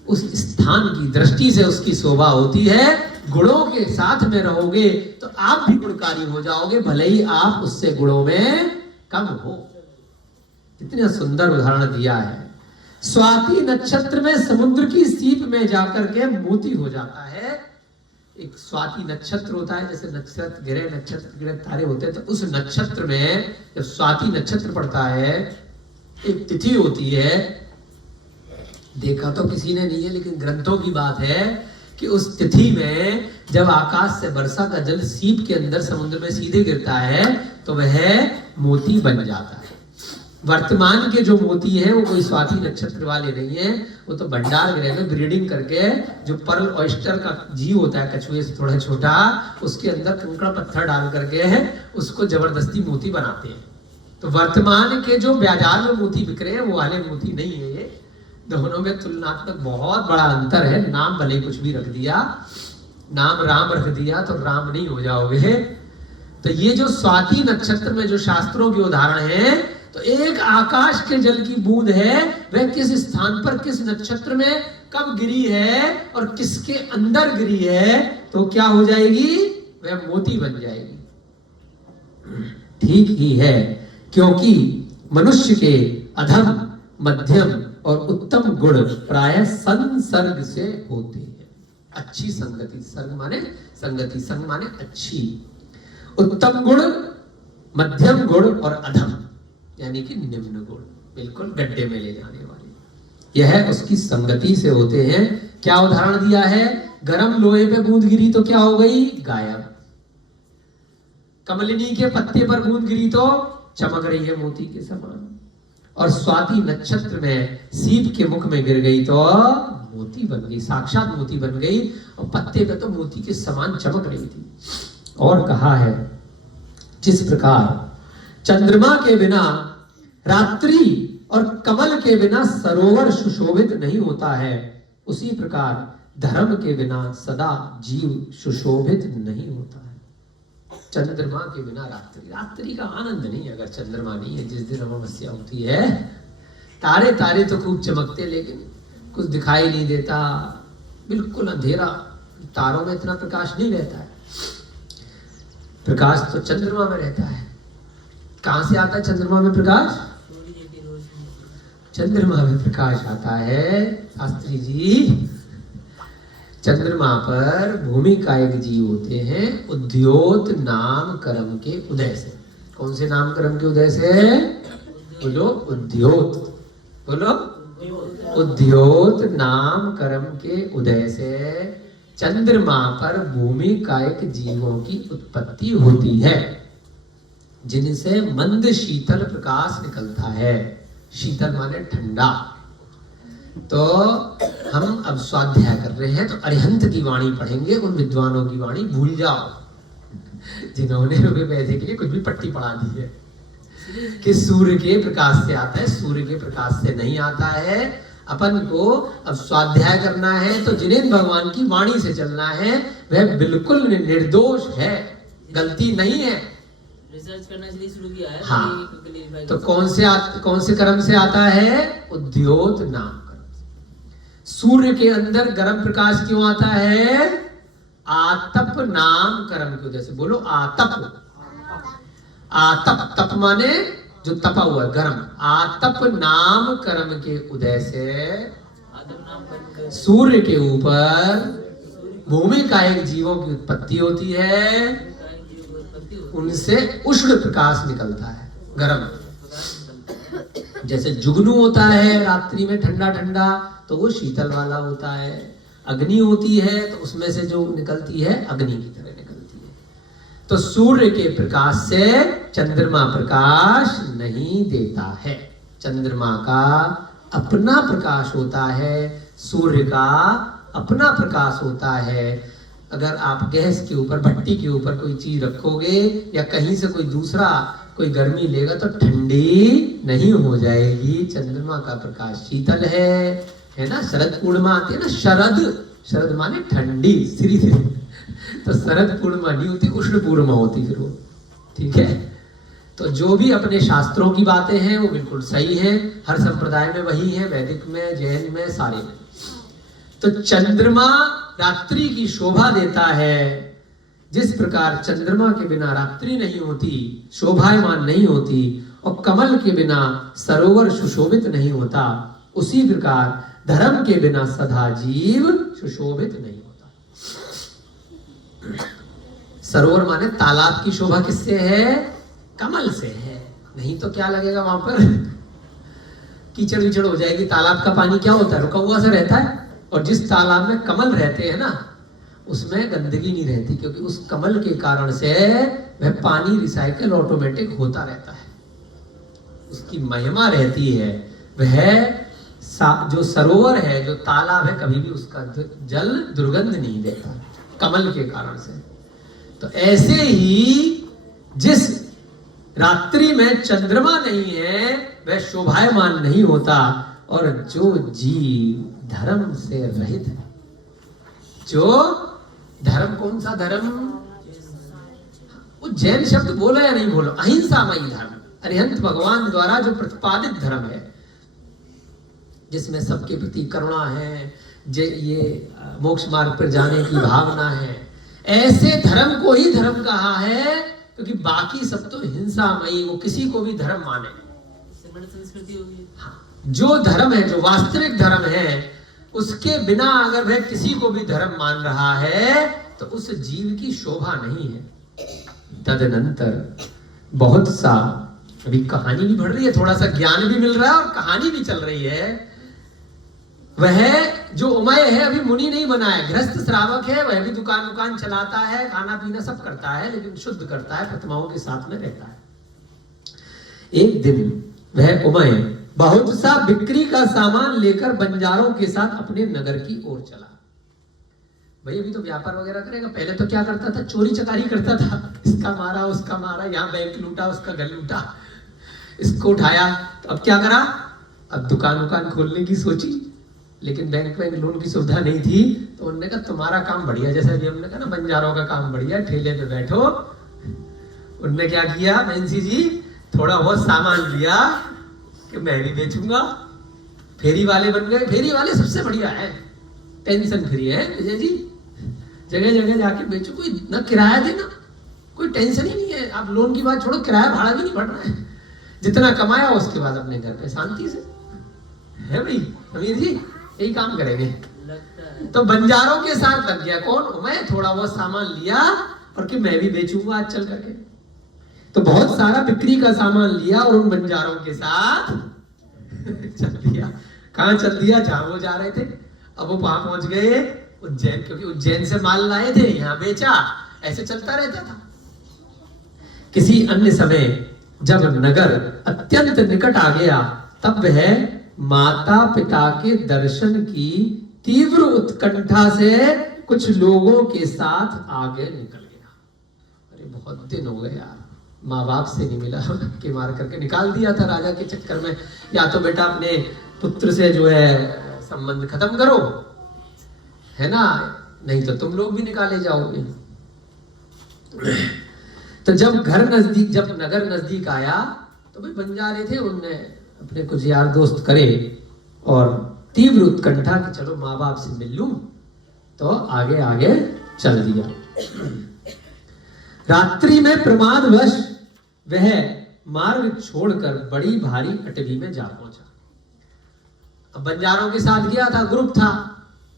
उस स्थान की दृष्टि से उसकी शोभा होती है। गुणों के साथ में रहोगे तो आप भी गुणकारी हो जाओगे, भले ही आप उससे गुणों में कम हो। कितना सुंदर उदाहरण दिया है। स्वाति नक्षत्र में समुद्र की सीप में जाकर के मोती हो जाता है, एक स्वाति नक्षत्र होता है, जैसे नक्षत्र ग्रह तारे होते हैं, तो उस नक्षत्र में जब स्वाति नक्षत्र पड़ता है, एक तिथि होती है, देखा तो किसी ने नहीं है लेकिन ग्रंथों की बात है कि उस तिथि में जब आकाश से वर्षा का जल सीप के अंदर समुद्र में सीधे गिरता है तो वह मोती बन जाता है। वर्तमान के जो मोती है वो कोई स्वाति नक्षत्र वाले नहीं है, वो तो भंडार ग्रह में ब्रीडिंग करके जो पर्ल ऑयस्टर का जीव होता है, कछुए से थोड़ा छोटा, उसके अंदर कंकड़ पत्थर डाल करके उसको जबरदस्ती मोती बनाते हैं। तो वर्तमान के जो बाजार में मोती बिक रहे हैं वो वाले मोती नहीं है। ये दोनों में तुलनात्मक बहुत बड़ा अंतर है। नाम भले कुछ भी रख दिया, नाम राम रख दिया तो राम नहीं हो जाओगे। तो ये जो स्वाति नक्षत्र में जो शास्त्रों के उदाहरण है, तो एक आकाश के जल की बूंद है, वह किस स्थान पर किस नक्षत्र में कब गिरी है और किसके अंदर गिरी है, तो क्या हो जाएगी, वह मोती बन जाएगी। ठीक ही है, क्योंकि मनुष्य के अधम, मध्यम और उत्तम गुण प्रायः संसर्ग से होते हैं। अच्छी संगति, सर्ग माने संगति, संग माने अच्छी। उत्तम गुण, मध्यम गुण और अधम यानी कि निम्न गुण, बिल्कुल गड्ढे में ले जाने वाले, यह उसकी संगति से होते हैं। क्या उदाहरण दिया है, गरम लोहे पे बूंद गिरी तो क्या हो गई, गायब। कमलिनी के पत्ते पर बूंद गिरी तो चमक रही है मोती के समान। और स्वाति नक्षत्र में सीप के मुख में गिर गई तो मोती बन गई, साक्षात मोती बन गई, और पत्ते पे तो मोती के समान चमक रही थी। और कहा है, जिस प्रकार चंद्रमा के बिना रात्रि और कमल के बिना सरोवर सुशोभित नहीं होता है, उसी प्रकार धर्म के बिना सदा जीव सुशोभित नहीं होता है। चंद्रमा के बिना रात्रि, रात्रि का आनंद नहीं अगर चंद्रमा नहीं है। जिस दिन अमावस्या होती है, तारे तारे तो खूब चमकते लेकिन कुछ दिखाई नहीं देता, बिल्कुल अंधेरा, तारों में इतना प्रकाश नहीं रहता है। प्रकाश तो चंद्रमा में रहता है। कहां से आता है चंद्रमा में प्रकाश, चंद्रमा में प्रकाश आता है शास्त्री जी, चंद्रमा पर भूमि का एक जीव होते हैं उद्योत नाम कर्म के उदय से। कौन से नाम कर्म के उदय से, बोलो उद्योत, बोलो उद्योत नाम कर्म के उदय से चंद्रमा पर भूमि कायिक जीवों की उत्पत्ति होती है, जिनसे मंद शीतल प्रकाश निकलता है। शीतल माने ठंडा। तो हम अब स्वाध्याय कर रहे हैं, तो अरिहंत की वाणी पढ़ेंगे। उन विद्वानों की वाणी भूल जाओ जिन्होंने वैसे के लिए कुछ भी पट्टी पढ़ा दी है कि सूर्य के प्रकाश से आता है, सूर्य के प्रकाश से नहीं आता है। अपन को अब स्वाध्याय करना है तो जिनेन्द्र भगवान की वाणी से चलना है, वह बिल्कुल निर्दोष है, गलती नहीं है। रिसर्च करना इसलिए शुरू किया है। हाँ, तो कौन से कर्म से आता है, उद्योत नाम कर्म। सूर्य के अंदर गर्म प्रकाश क्यों आता है, आतप नाम कर्म की वजह से। बोलो आतप, आतप, तप माने जो तपा हुआ गर्म, आतप नाम कर्म के उदय से सूर्य के ऊपर भूमि का एक जीवों की उत्पत्ति होती है, उनसे उष्ण प्रकाश निकलता है, गर्म। जैसे जुगनू होता है रात्रि में ठंडा ठंडा, तो वो शीतल वाला होता है। अग्नि होती है तो उसमें से जो निकलती है अग्नि की तरह निकलती है। तो सूर्य के प्रकाश से चंद्रमा प्रकाश नहीं देता है। चंद्रमा का अपना प्रकाश होता है, सूर्य का अपना प्रकाश होता है। अगर आप गैस के ऊपर, भट्टी के ऊपर कोई चीज रखोगे या कहीं से कोई दूसरा कोई गर्मी लेगा तो ठंडी नहीं हो जाएगी। चंद्रमा का प्रकाश शीतल है ना। शरद पूर्णिमा आती है ना, शरद माने ठंडी, श्री श्री, तो शरद पूर्णिमा नहीं होती, उष्ण पूर्णिमा होती फिर वो, ठीक है। तो जो भी अपने शास्त्रों की बातें हैं वो बिल्कुल सही है, हर संप्रदाय में वही है, वैदिक में, जैन में, सारे में। तो चंद्रमा रात्रि की शोभा देता है। जिस प्रकार चंद्रमा के बिना रात्रि नहीं होती, शोभायमान नहीं होती, और कमल के बिना सरोवर सुशोभित नहीं होता, उसी प्रकार धर्म के बिना सदा जीव सुशोभित नहीं होता। सरोवर माने तालाब की शोभा किससे है? कमल से है। नहीं तो क्या लगेगा वहां पर? कीचड़ विचड़ हो जाएगी। तालाब का पानी क्या होता है? रुका हुआ सा रहता है। और जिस तालाब में कमल रहते हैं ना, उसमें गंदगी नहीं रहती, क्योंकि उस कमल के कारण से वह पानी रिसाइकल ऑटोमेटिक होता रहता है। उसकी महिमा रहती है। वह जो सरोवर है, जो तालाब है, कभी भी उसका जल दुर्गंध नहीं देता, कमल के कारण से। तो ऐसे ही जिस रात्रि में चंद्रमा नहीं है, वह शोभायमान नहीं होता। और जो जीव धर्म से रहित है, जो धर्म, कौन सा धर्म? वो जैन शब्द बोलो या नहीं बोलो, अहिंसामयी धर्म, अरिहंत भगवान द्वारा जो प्रतिपादित धर्म है, जिसमें सबके प्रति करुणा है, ये मोक्ष मार्ग पर जाने की भावना है, ऐसे धर्म को ही धर्म कहा है। क्योंकि बाकी सब तो हिंसामयी, वो किसी को भी धर्म माने, संस्कृति होगी। हाँ, जो धर्म है, जो वास्तविक धर्म है, उसके बिना अगर वह किसी को भी धर्म मान रहा है तो उस जीव की शोभा नहीं है। तदनंतर बहुत सा, अभी कहानी भी बढ़ रही है, थोड़ा सा ज्ञान भी मिल रहा है और कहानी भी चल रही है। वह जो उमय है अभी मुनि नहीं बना है, गृहस्थ श्रावक है। वह भी दुकान चलाता है, खाना पीना सब करता है, लेकिन शुद्ध करता है, प्रतिमाओं के साथ में रहता है। एक दिन वह उमय बहुत सा बिक्री का सामान लेकर बंजारों के साथ अपने नगर की ओर चला। भाई अभी तो व्यापार वगैरह करेगा, पहले तो क्या करता था? चोरी चकारी करता था, इसका मारा उसका मारा, यहाँ बैंक लूटा उसका घर लूटा, इसको उठाया। तो अब क्या करा? अब दुकान खोलने की सोची, लेकिन बैंक लोन की सुविधा नहीं थी। तो उन्होंने कहा तुम्हारा काम बढ़िया, जैसे अभी हमने कहा ना बंजारों का काम बढ़िया, ठेले पे बैठो। उनने क्या किया? नैन्सी जी थोड़ा बहुत सामान लिया कि मैं भी बेचूंगा। फेरी वाले बन गए। फेरी वाले सबसे बढ़िया है, टेंशन फ्री है विजय जी, जगह जगह जाके बेचो, कोई ना किराया देना, कोई टेंशन ही नहीं है। आप लोन की बात छोड़ो, किराया भाड़ा भी नहीं बढ़ रहा है। जितना कमाया उसके बाद अपने घर पे शांति से है। भाई अमीर जी यही काम करेंगे। तो बंजारों के साथ लग गया कौन? मैं थोड़ा बहुत सामान लिया और कि मैं भी बेचूंगा आज चल करके। तो बहुत सारा बिक्री का सामान लिया और उन बंजारों के साथ चल दिया। कहां चल दिया? जहां वो जा रहे थे। अब वो वहां पहुंच गए उज्जैन, क्योंकि उज्जैन से माल लाए थे, यहाँ बेचा, ऐसे चलता रहता था। किसी अन्य समय जब नगर अत्यंत निकट आ गया, तब वह माता पिता के दर्शन की तीव्र उत्कंठा से कुछ लोगों के साथ आगे निकल गया। अरे बहुत दिन हो गए यार, माँ बाप से नहीं मिला, के मार करके निकाल दिया था राजा के चक्कर में। या तो बेटा अपने पुत्र से जो है संबंध खत्म करो, है ना, नहीं तो तुम लोग भी निकाले जाओगे। तो जब नगर नजदीक आया तो भाई बंजारे थे, उनने अपने कुछ यार दोस्त करे और तीव्र उत्कंठा कि चलो माँ बाप से मिल लूं, तो आगे आगे चल दिया। रात्रि में प्रमादवश वह मार्ग छोड़कर बड़ी भारी अटवी में जा पहुंचा। अब बंजारों के साथ गया था, ग्रुप था।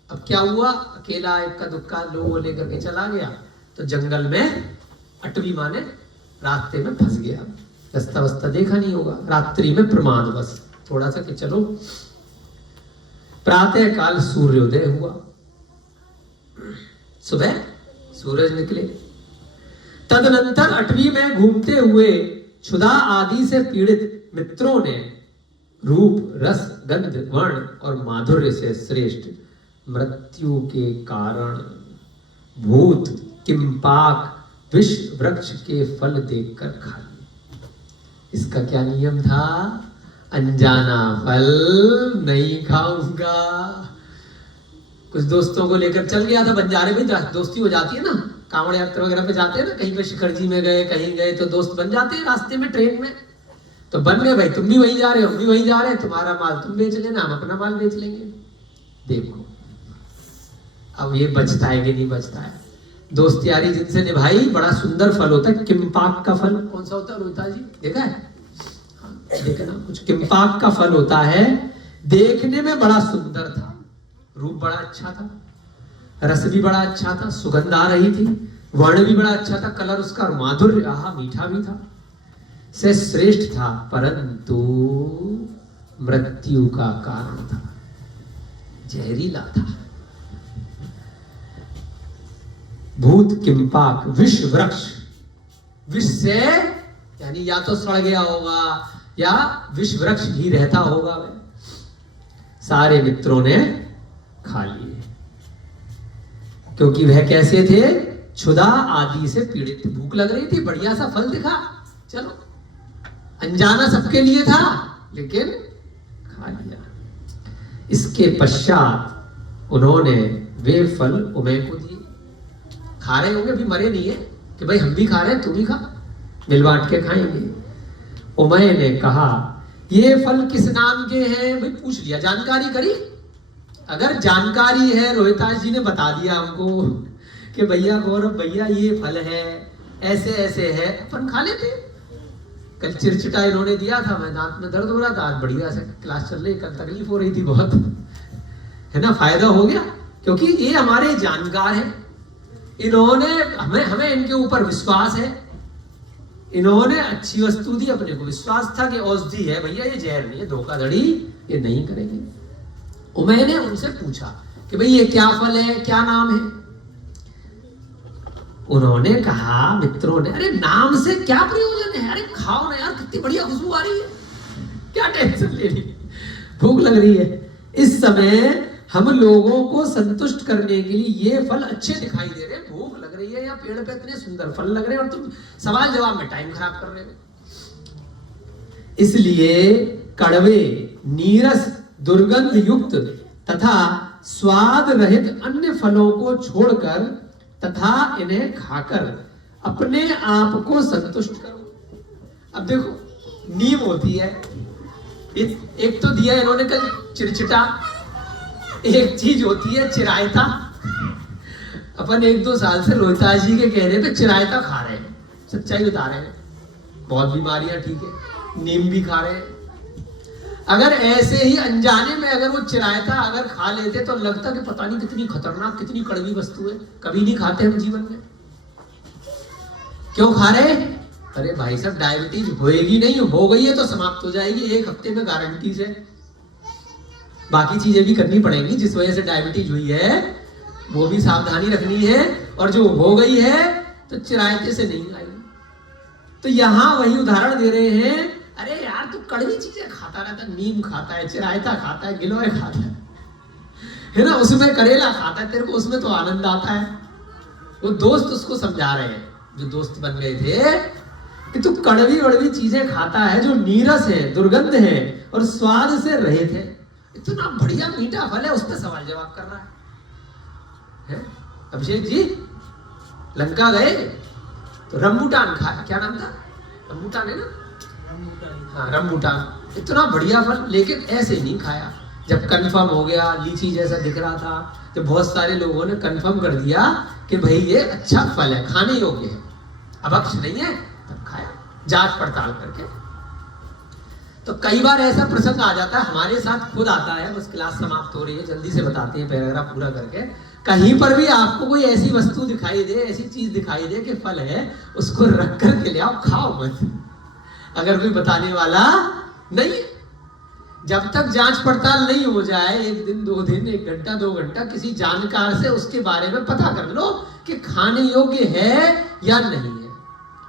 अब क्या हुआ? अकेला इक्का दुक्का लोगों को लेकर के चला गया, तो जंगल में अटवी माने रास्ते में फंस गया। रास्ता वस्ता देखा नहीं होगा। रात्रि में प्रमादवश थोड़ा सा कि चलो। प्रातः काल सूर्योदय हुआ, सुबह सूरज निकले। तदनंतर अटवी में घूमते हुए क्षुधा आदि से पीड़ित मित्रों ने रूप, रस, गंध, वर्ण और माधुर्य से श्रेष्ठ मृत्यु के कारण भूत, किंपाक, विष वृक्ष के फल देखकर खा लिए। इसका क्या नियम था? अनजाना फल नहीं खाऊंगा। कुछ दोस्तों को लेकर चल गया था। बंजारे में दोस्ती हो जाती है ना, कांवड़ यात्रा वगैरह पे जाते हैं ना, कहीं पे शिखर जी में गए, कहीं गए तो दोस्त बन जाते हैं रास्ते में, ट्रेन में। तो बन गए, भाई तुम भी वहीं जा रहे हो, हम भी वहीं जा रहे हैं, तुम्हारा माल तुम बेच लेना, हम अपना माल बेच लेंगे। देखो अब ये बचता है कि नहीं बचता है? दोस्त यारी जिनसे निभाई, बड़ा सुंदर फल होता है। किंपाक का फल कौन सा होता है रोहिता जी? देखा है? देखना, कुछ किंपाक का फल होता है, देखने में बड़ा सुंदर था, रूप बड़ा अच्छा था, रस भी बड़ा अच्छा था, सुगंध आ रही थी, वर्ण भी बड़ा अच्छा था, कलर उसका माधुर्य आहा मीठा भी था, से श्रेष्ठ था, परंतु मृत्यु का कारण था, जहरीला था। भूत किंपाक विष वृक्ष, विष से यानी या तो सड़ गया होगा या विष वृक्ष ही रहता होगा। वह सारे मित्रों ने खा लिए, क्योंकि वह कैसे थे, क्षुधा आदि से पीड़ित। भूख लग रही थी, बढ़िया सा फल दिखा, चलो अनजाना सबके लिए था, लेकिन खा लिया। इसके पश्चात उन्होंने वे फल उमय को दिए। खा रहे होंगे, अभी मरे नहीं है कि भाई हम भी खा रहे हैं तू भी खा, मिल बांट के खाएंगे। उमय ने कहा ये फल किस नाम के हैं, भाई पूछ लिया, जानकारी करी। अगर जानकारी है, रोहितास जी ने बता दिया हमको कि भैया गौरव भैया ये फल है, ऐसे ऐसे है, अपन खा लेते। कल चिरचिटा इन्होंने दिया था, मैं दांत में दर्द हो रहा था, आज बढ़िया से क्लास चल रही, कल तकलीफ हो रही थी बहुत, है ना, फायदा हो गया, क्योंकि ये हमारे जानकार हैं। इन्होंने हमें इनके ऊपर विश्वास है, इन्होंने अच्छी वस्तु दी, अपने को विश्वास था कि औषधि है भैया, ये जहर नहीं है, धोखाधड़ी ये नहीं करेंगे। मैंने उनसे पूछा कि भाई ये क्या फल है, क्या नाम है। उन्होंने कहा, मित्रों ने, अरे नाम से क्या प्रयोजन है, अरे खाओ ना यार, कितनी बढ़िया खुशबू आ रही है, क्या टेंशन ले रही, भूख लग रही है। इस समय हम लोगों को संतुष्ट करने के लिए ये फल अच्छे दिखाई दे रहे हैं, भूख लग रही है, या पेड़ पे इतने सुंदर फल लग रहे हैं और तुम सवाल जवाब में टाइम खराब कर रहे हो। इसलिए कड़वे, नीरस, दुर्गंध युक्त तथा स्वाद रहित अन्य फलों को छोड़कर तथा इन्हें खाकर अपने आप को संतुष्ट करो। अब देखो, नीम होती है, एक तो दिया इन्होंने कल चिरचिटा, एक चीज होती है चिरायता। अपन 1-2 साल से रोहितास जी के कहने पे चिरायता खा रहे हैं, सच्चाई बता रहे हैं, बहुत बीमारियां ठीक है, नीम भी खा रहे हैं। अगर ऐसे ही अनजाने में अगर वो चिरायता अगर खा लेते तो लगता कि पता नहीं कितनी खतरनाक, कितनी कड़वी वस्तु है, कभी नहीं खाते हम जीवन में। क्यों खा रहे? अरे भाई साहब, डायबिटीज होएगी नहीं, हो गई है तो समाप्त हो जाएगी, 1 हफ्ते में गारंटी से। बाकी चीजें भी करनी पड़ेंगी, जिस वजह से डायबिटीज हुई है वो भी सावधानी रखनी है, और जो हो गई है तो चिरायते से नहीं आएगी। तो यहां वही उदाहरण दे रहे हैं, अरे यार तू कड़वी चीजें खाता रहता, नीम खाता है, चिरायता खाता है, गिलोय खाता है ना, उसमें करेला खाता है, तेरे को उसमें तो आनंद आता है। वो दोस्त उसको समझा रहे हैं, जो दोस्त बन गए थे, कि तू कड़वी वड़वी चीजें खाता है, जो नीरस है, दुर्गंध है और स्वाद से रहित है। इतना बढ़िया मीठा फल है, उस पर सवाल जवाब कर रहा है। अभिषेक जी लंका गए तो रंबूटान खाया, क्या नाम था, रंबूटान है ना, हाँ रंबूटान, इतना बढ़िया फल, लेकिन ऐसे नहीं खाया। जब कंफर्म हो गया, लीची जैसा दिख रहा था, जब बहुत सारे लोगों ने कंफर्म कर दिया कि भाई ये अच्छा फल है, खाने योग्य है, अभक्ष नहीं है, तब खाया, जांच पड़ताल करके। तो कई बार ऐसा प्रसंग आ जाता है, हमारे साथ खुद आता है, बस क्लास समाप्त हो रही है, जल्दी से बताते हैं पैराग्राफ पूरा करके। कहीं पर भी आपको कोई ऐसी वस्तु दिखाई दे, ऐसी चीज दिखाई दे कि फल है, उसको रख करके ले आओ, खाओ मत, अगर कोई बताने वाला नहीं। जब तक जांच पड़ताल नहीं हो जाए, 1 दिन 2 दिन 1 घंटा 2 घंटा किसी जानकार से उसके बारे में पता कर लो कि खाने योग्य है या नहीं है।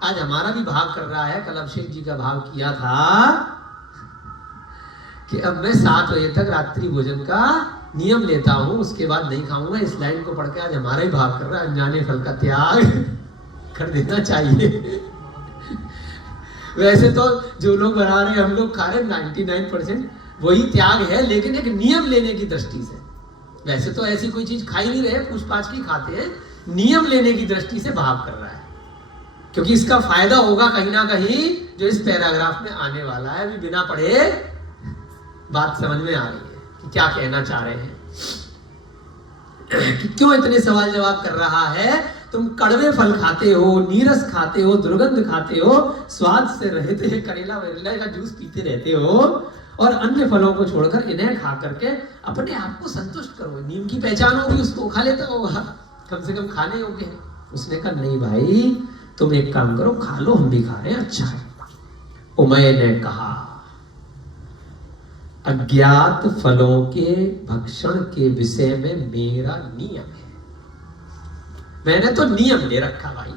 आज हमारा भी भाव कर रहा है, कल अभिषेक जी का भाव किया था कि अब मैं 7 बजे तक रात्रि भोजन का नियम लेता हूं, उसके बाद नहीं खाऊंगा। इस लाइन को पढ़ के आज हमारा ही भाव कर रहा है, अनजाने फल का त्याग कर देना चाहिए। वैसे तो जो लोग बना रहे हैं, हम लोग खा रहे हैं, 99% वही त्याग है, लेकिन एक नियम लेने की दृष्टि से। वैसे तो ऐसी कोई चीज खा ही नहीं रहे, पूछ पाछ की खाते हैं, नियम लेने की दृष्टि से भाव कर रहा है, क्योंकि इसका फायदा होगा कहीं ना कहीं, जो इस पैराग्राफ में आने वाला है। अभी बिना पढ़े बात समझ में आ रही है कि क्या कहना चाह रहे हैं, कि क्यों इतने सवाल जवाब कर रहा है। तुम कड़वे फल खाते हो, नीरस खाते हो, दुर्गंध खाते हो, स्वाद से रहते हैं, करेला वेरेला का जूस पीते रहते हो, और अन्य फलों को छोड़कर इन्हें खा करके अपने आप को संतुष्ट करो। नीम की पहचान होगी, उसको खा लेता होगा, कम से कम खाने योग्य है। उसने कहा नहीं भाई, तुम एक काम करो, खा लो, हम भी खा रहे हैं, अच्छा है। उमय ने कहा अज्ञात फलों के भक्षण के विषय में मेरा नियम है, मैंने तो नियम ले रखा भाई,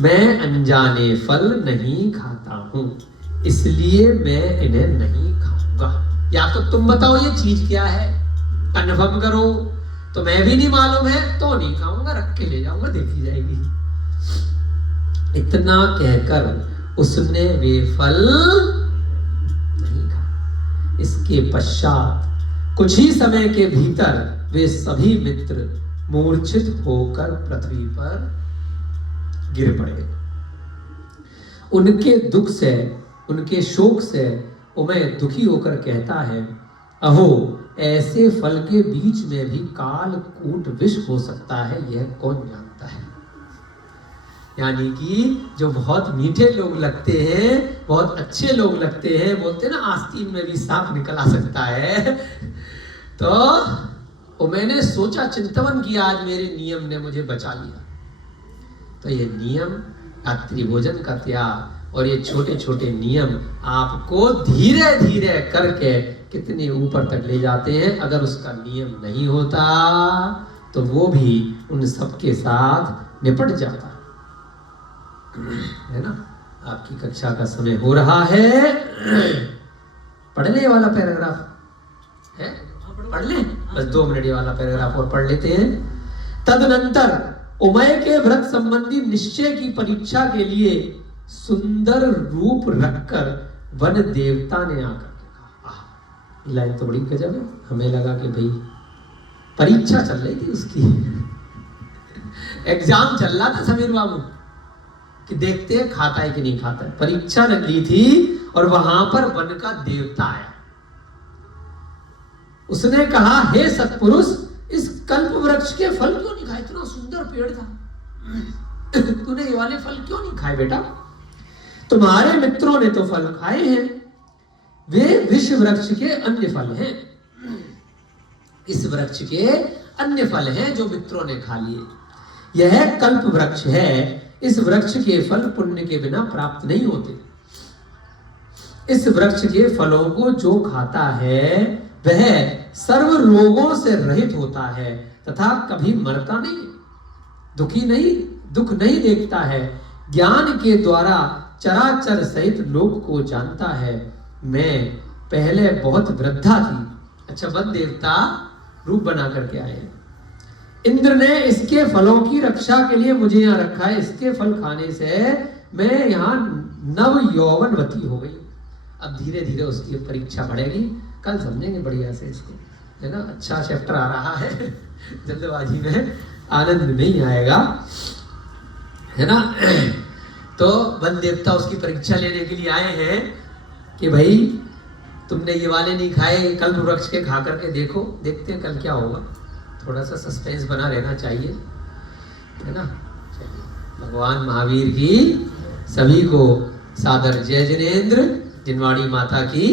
मैं अनजाने फल नहीं खाता हूं, इसलिए मैं इन्हें नहीं खाऊंगा। या तो तुम बताओ ये चीज क्या है, कन्फर्म करो, तो मैं भी नहीं मालूम है तो नहीं खाऊंगा, रख के ले जाऊंगा, देखी जाएगी। इतना कहकर उसने वे फल नहीं खाए। इसके पश्चात कुछ ही समय के भीतर वे सभी मित्र मूर्छित होकर पृथ्वी पर गिर पड़े। उनके दुख से, उनके शोक से उमय दुखी होकर कहता है, अहो ऐसे फल के बीच में भी काल कूट विष हो सकता है, यह कौन जानता है। यानी कि जो बहुत मीठे लोग लगते हैं, बहुत अच्छे लोग लगते हैं, बोलते हैं ना आस्तीन में भी सांप निकल आ सकता है। तो मैंने सोचा, चिंतन किया, आज मेरे नियम ने मुझे बचा लिया। तो ये नियम, रात्रि भोजन का त्याग और ये छोटे छोटे नियम आपको धीरे धीरे करके कितने ऊपर तक ले जाते हैं। अगर उसका नियम नहीं होता तो वो भी उन सबके साथ निपट जाता है ना। आपकी कक्षा का समय हो रहा है, पढ़ने वाला पैराग्राफ है, पढ़ ले, बस 2 मिनट वाला पैराग्राफ और पढ़ लेते हैं। तदनंतर उमय के व्रत संबंधी निश्चय की परीक्षा के लिए सुंदर रूप रखकर वन देवता ने आकर कहा, लाइन तो बड़ी गजब है। हमें लगा कि भाई परीक्षा चल रही थी उसकी, एग्जाम चल रहा था समीर बाबू कि देखते हैं खाता है कि नहीं खाता है। परीक्षा लग ली थी और वहां पर वन का देवता आया। उसने कहा, हे सत्पुरुष, इस कल्प वृक्ष के फल क्यों नहीं खाए, इतना सुंदर पेड़ था, तूने ये वाले फल क्यों नहीं खाए बेटा। तुम्हारे मित्रों ने तो फल खाए हैं, वे विष वृक्ष के अन्य फल हैं, इस वृक्ष के अन्य फल हैं जो मित्रों ने खा लिए। यह कल्प वृक्ष है, इस वृक्ष के फल पुण्य के बिना प्राप्त नहीं होते। इस वृक्ष के फलों को जो खाता है वह सर्व रोगों से रहित होता है तथा कभी मरता नहीं, दुख नहीं देखता है, ज्ञान के द्वारा चराचर सहित लोक को जानता है। मैं पहले बहुत वृद्धा थी। अच्छा, वन देवता रूप बना करके आए। इंद्र ने इसके फलों की रक्षा के लिए मुझे यहाँ रखा है, इसके फल खाने से मैं यहाँ नव यौवनवती हो गई। अब धीरे धीरे उसकी परीक्षा बढ़ेगी, कल समझेंगे बढ़िया से इसको, है ना। अच्छा चैप्टर आ रहा है, जल्दबाजी में आनंद नहीं आएगा, है ना। तो वन देवता उसकी परीक्षा लेने के लिए आए हैं कि भाई तुमने ये वाले नहीं खाए, कल्प वृक्ष के खा करके देखो, देखते हैं कल क्या होगा। थोड़ा सा सस्पेंस बना रहना चाहिए, है ना। चलिए, भगवान महावीर की सभी को सादर जय जिनेन्द्र, जिनवाड़ी माता की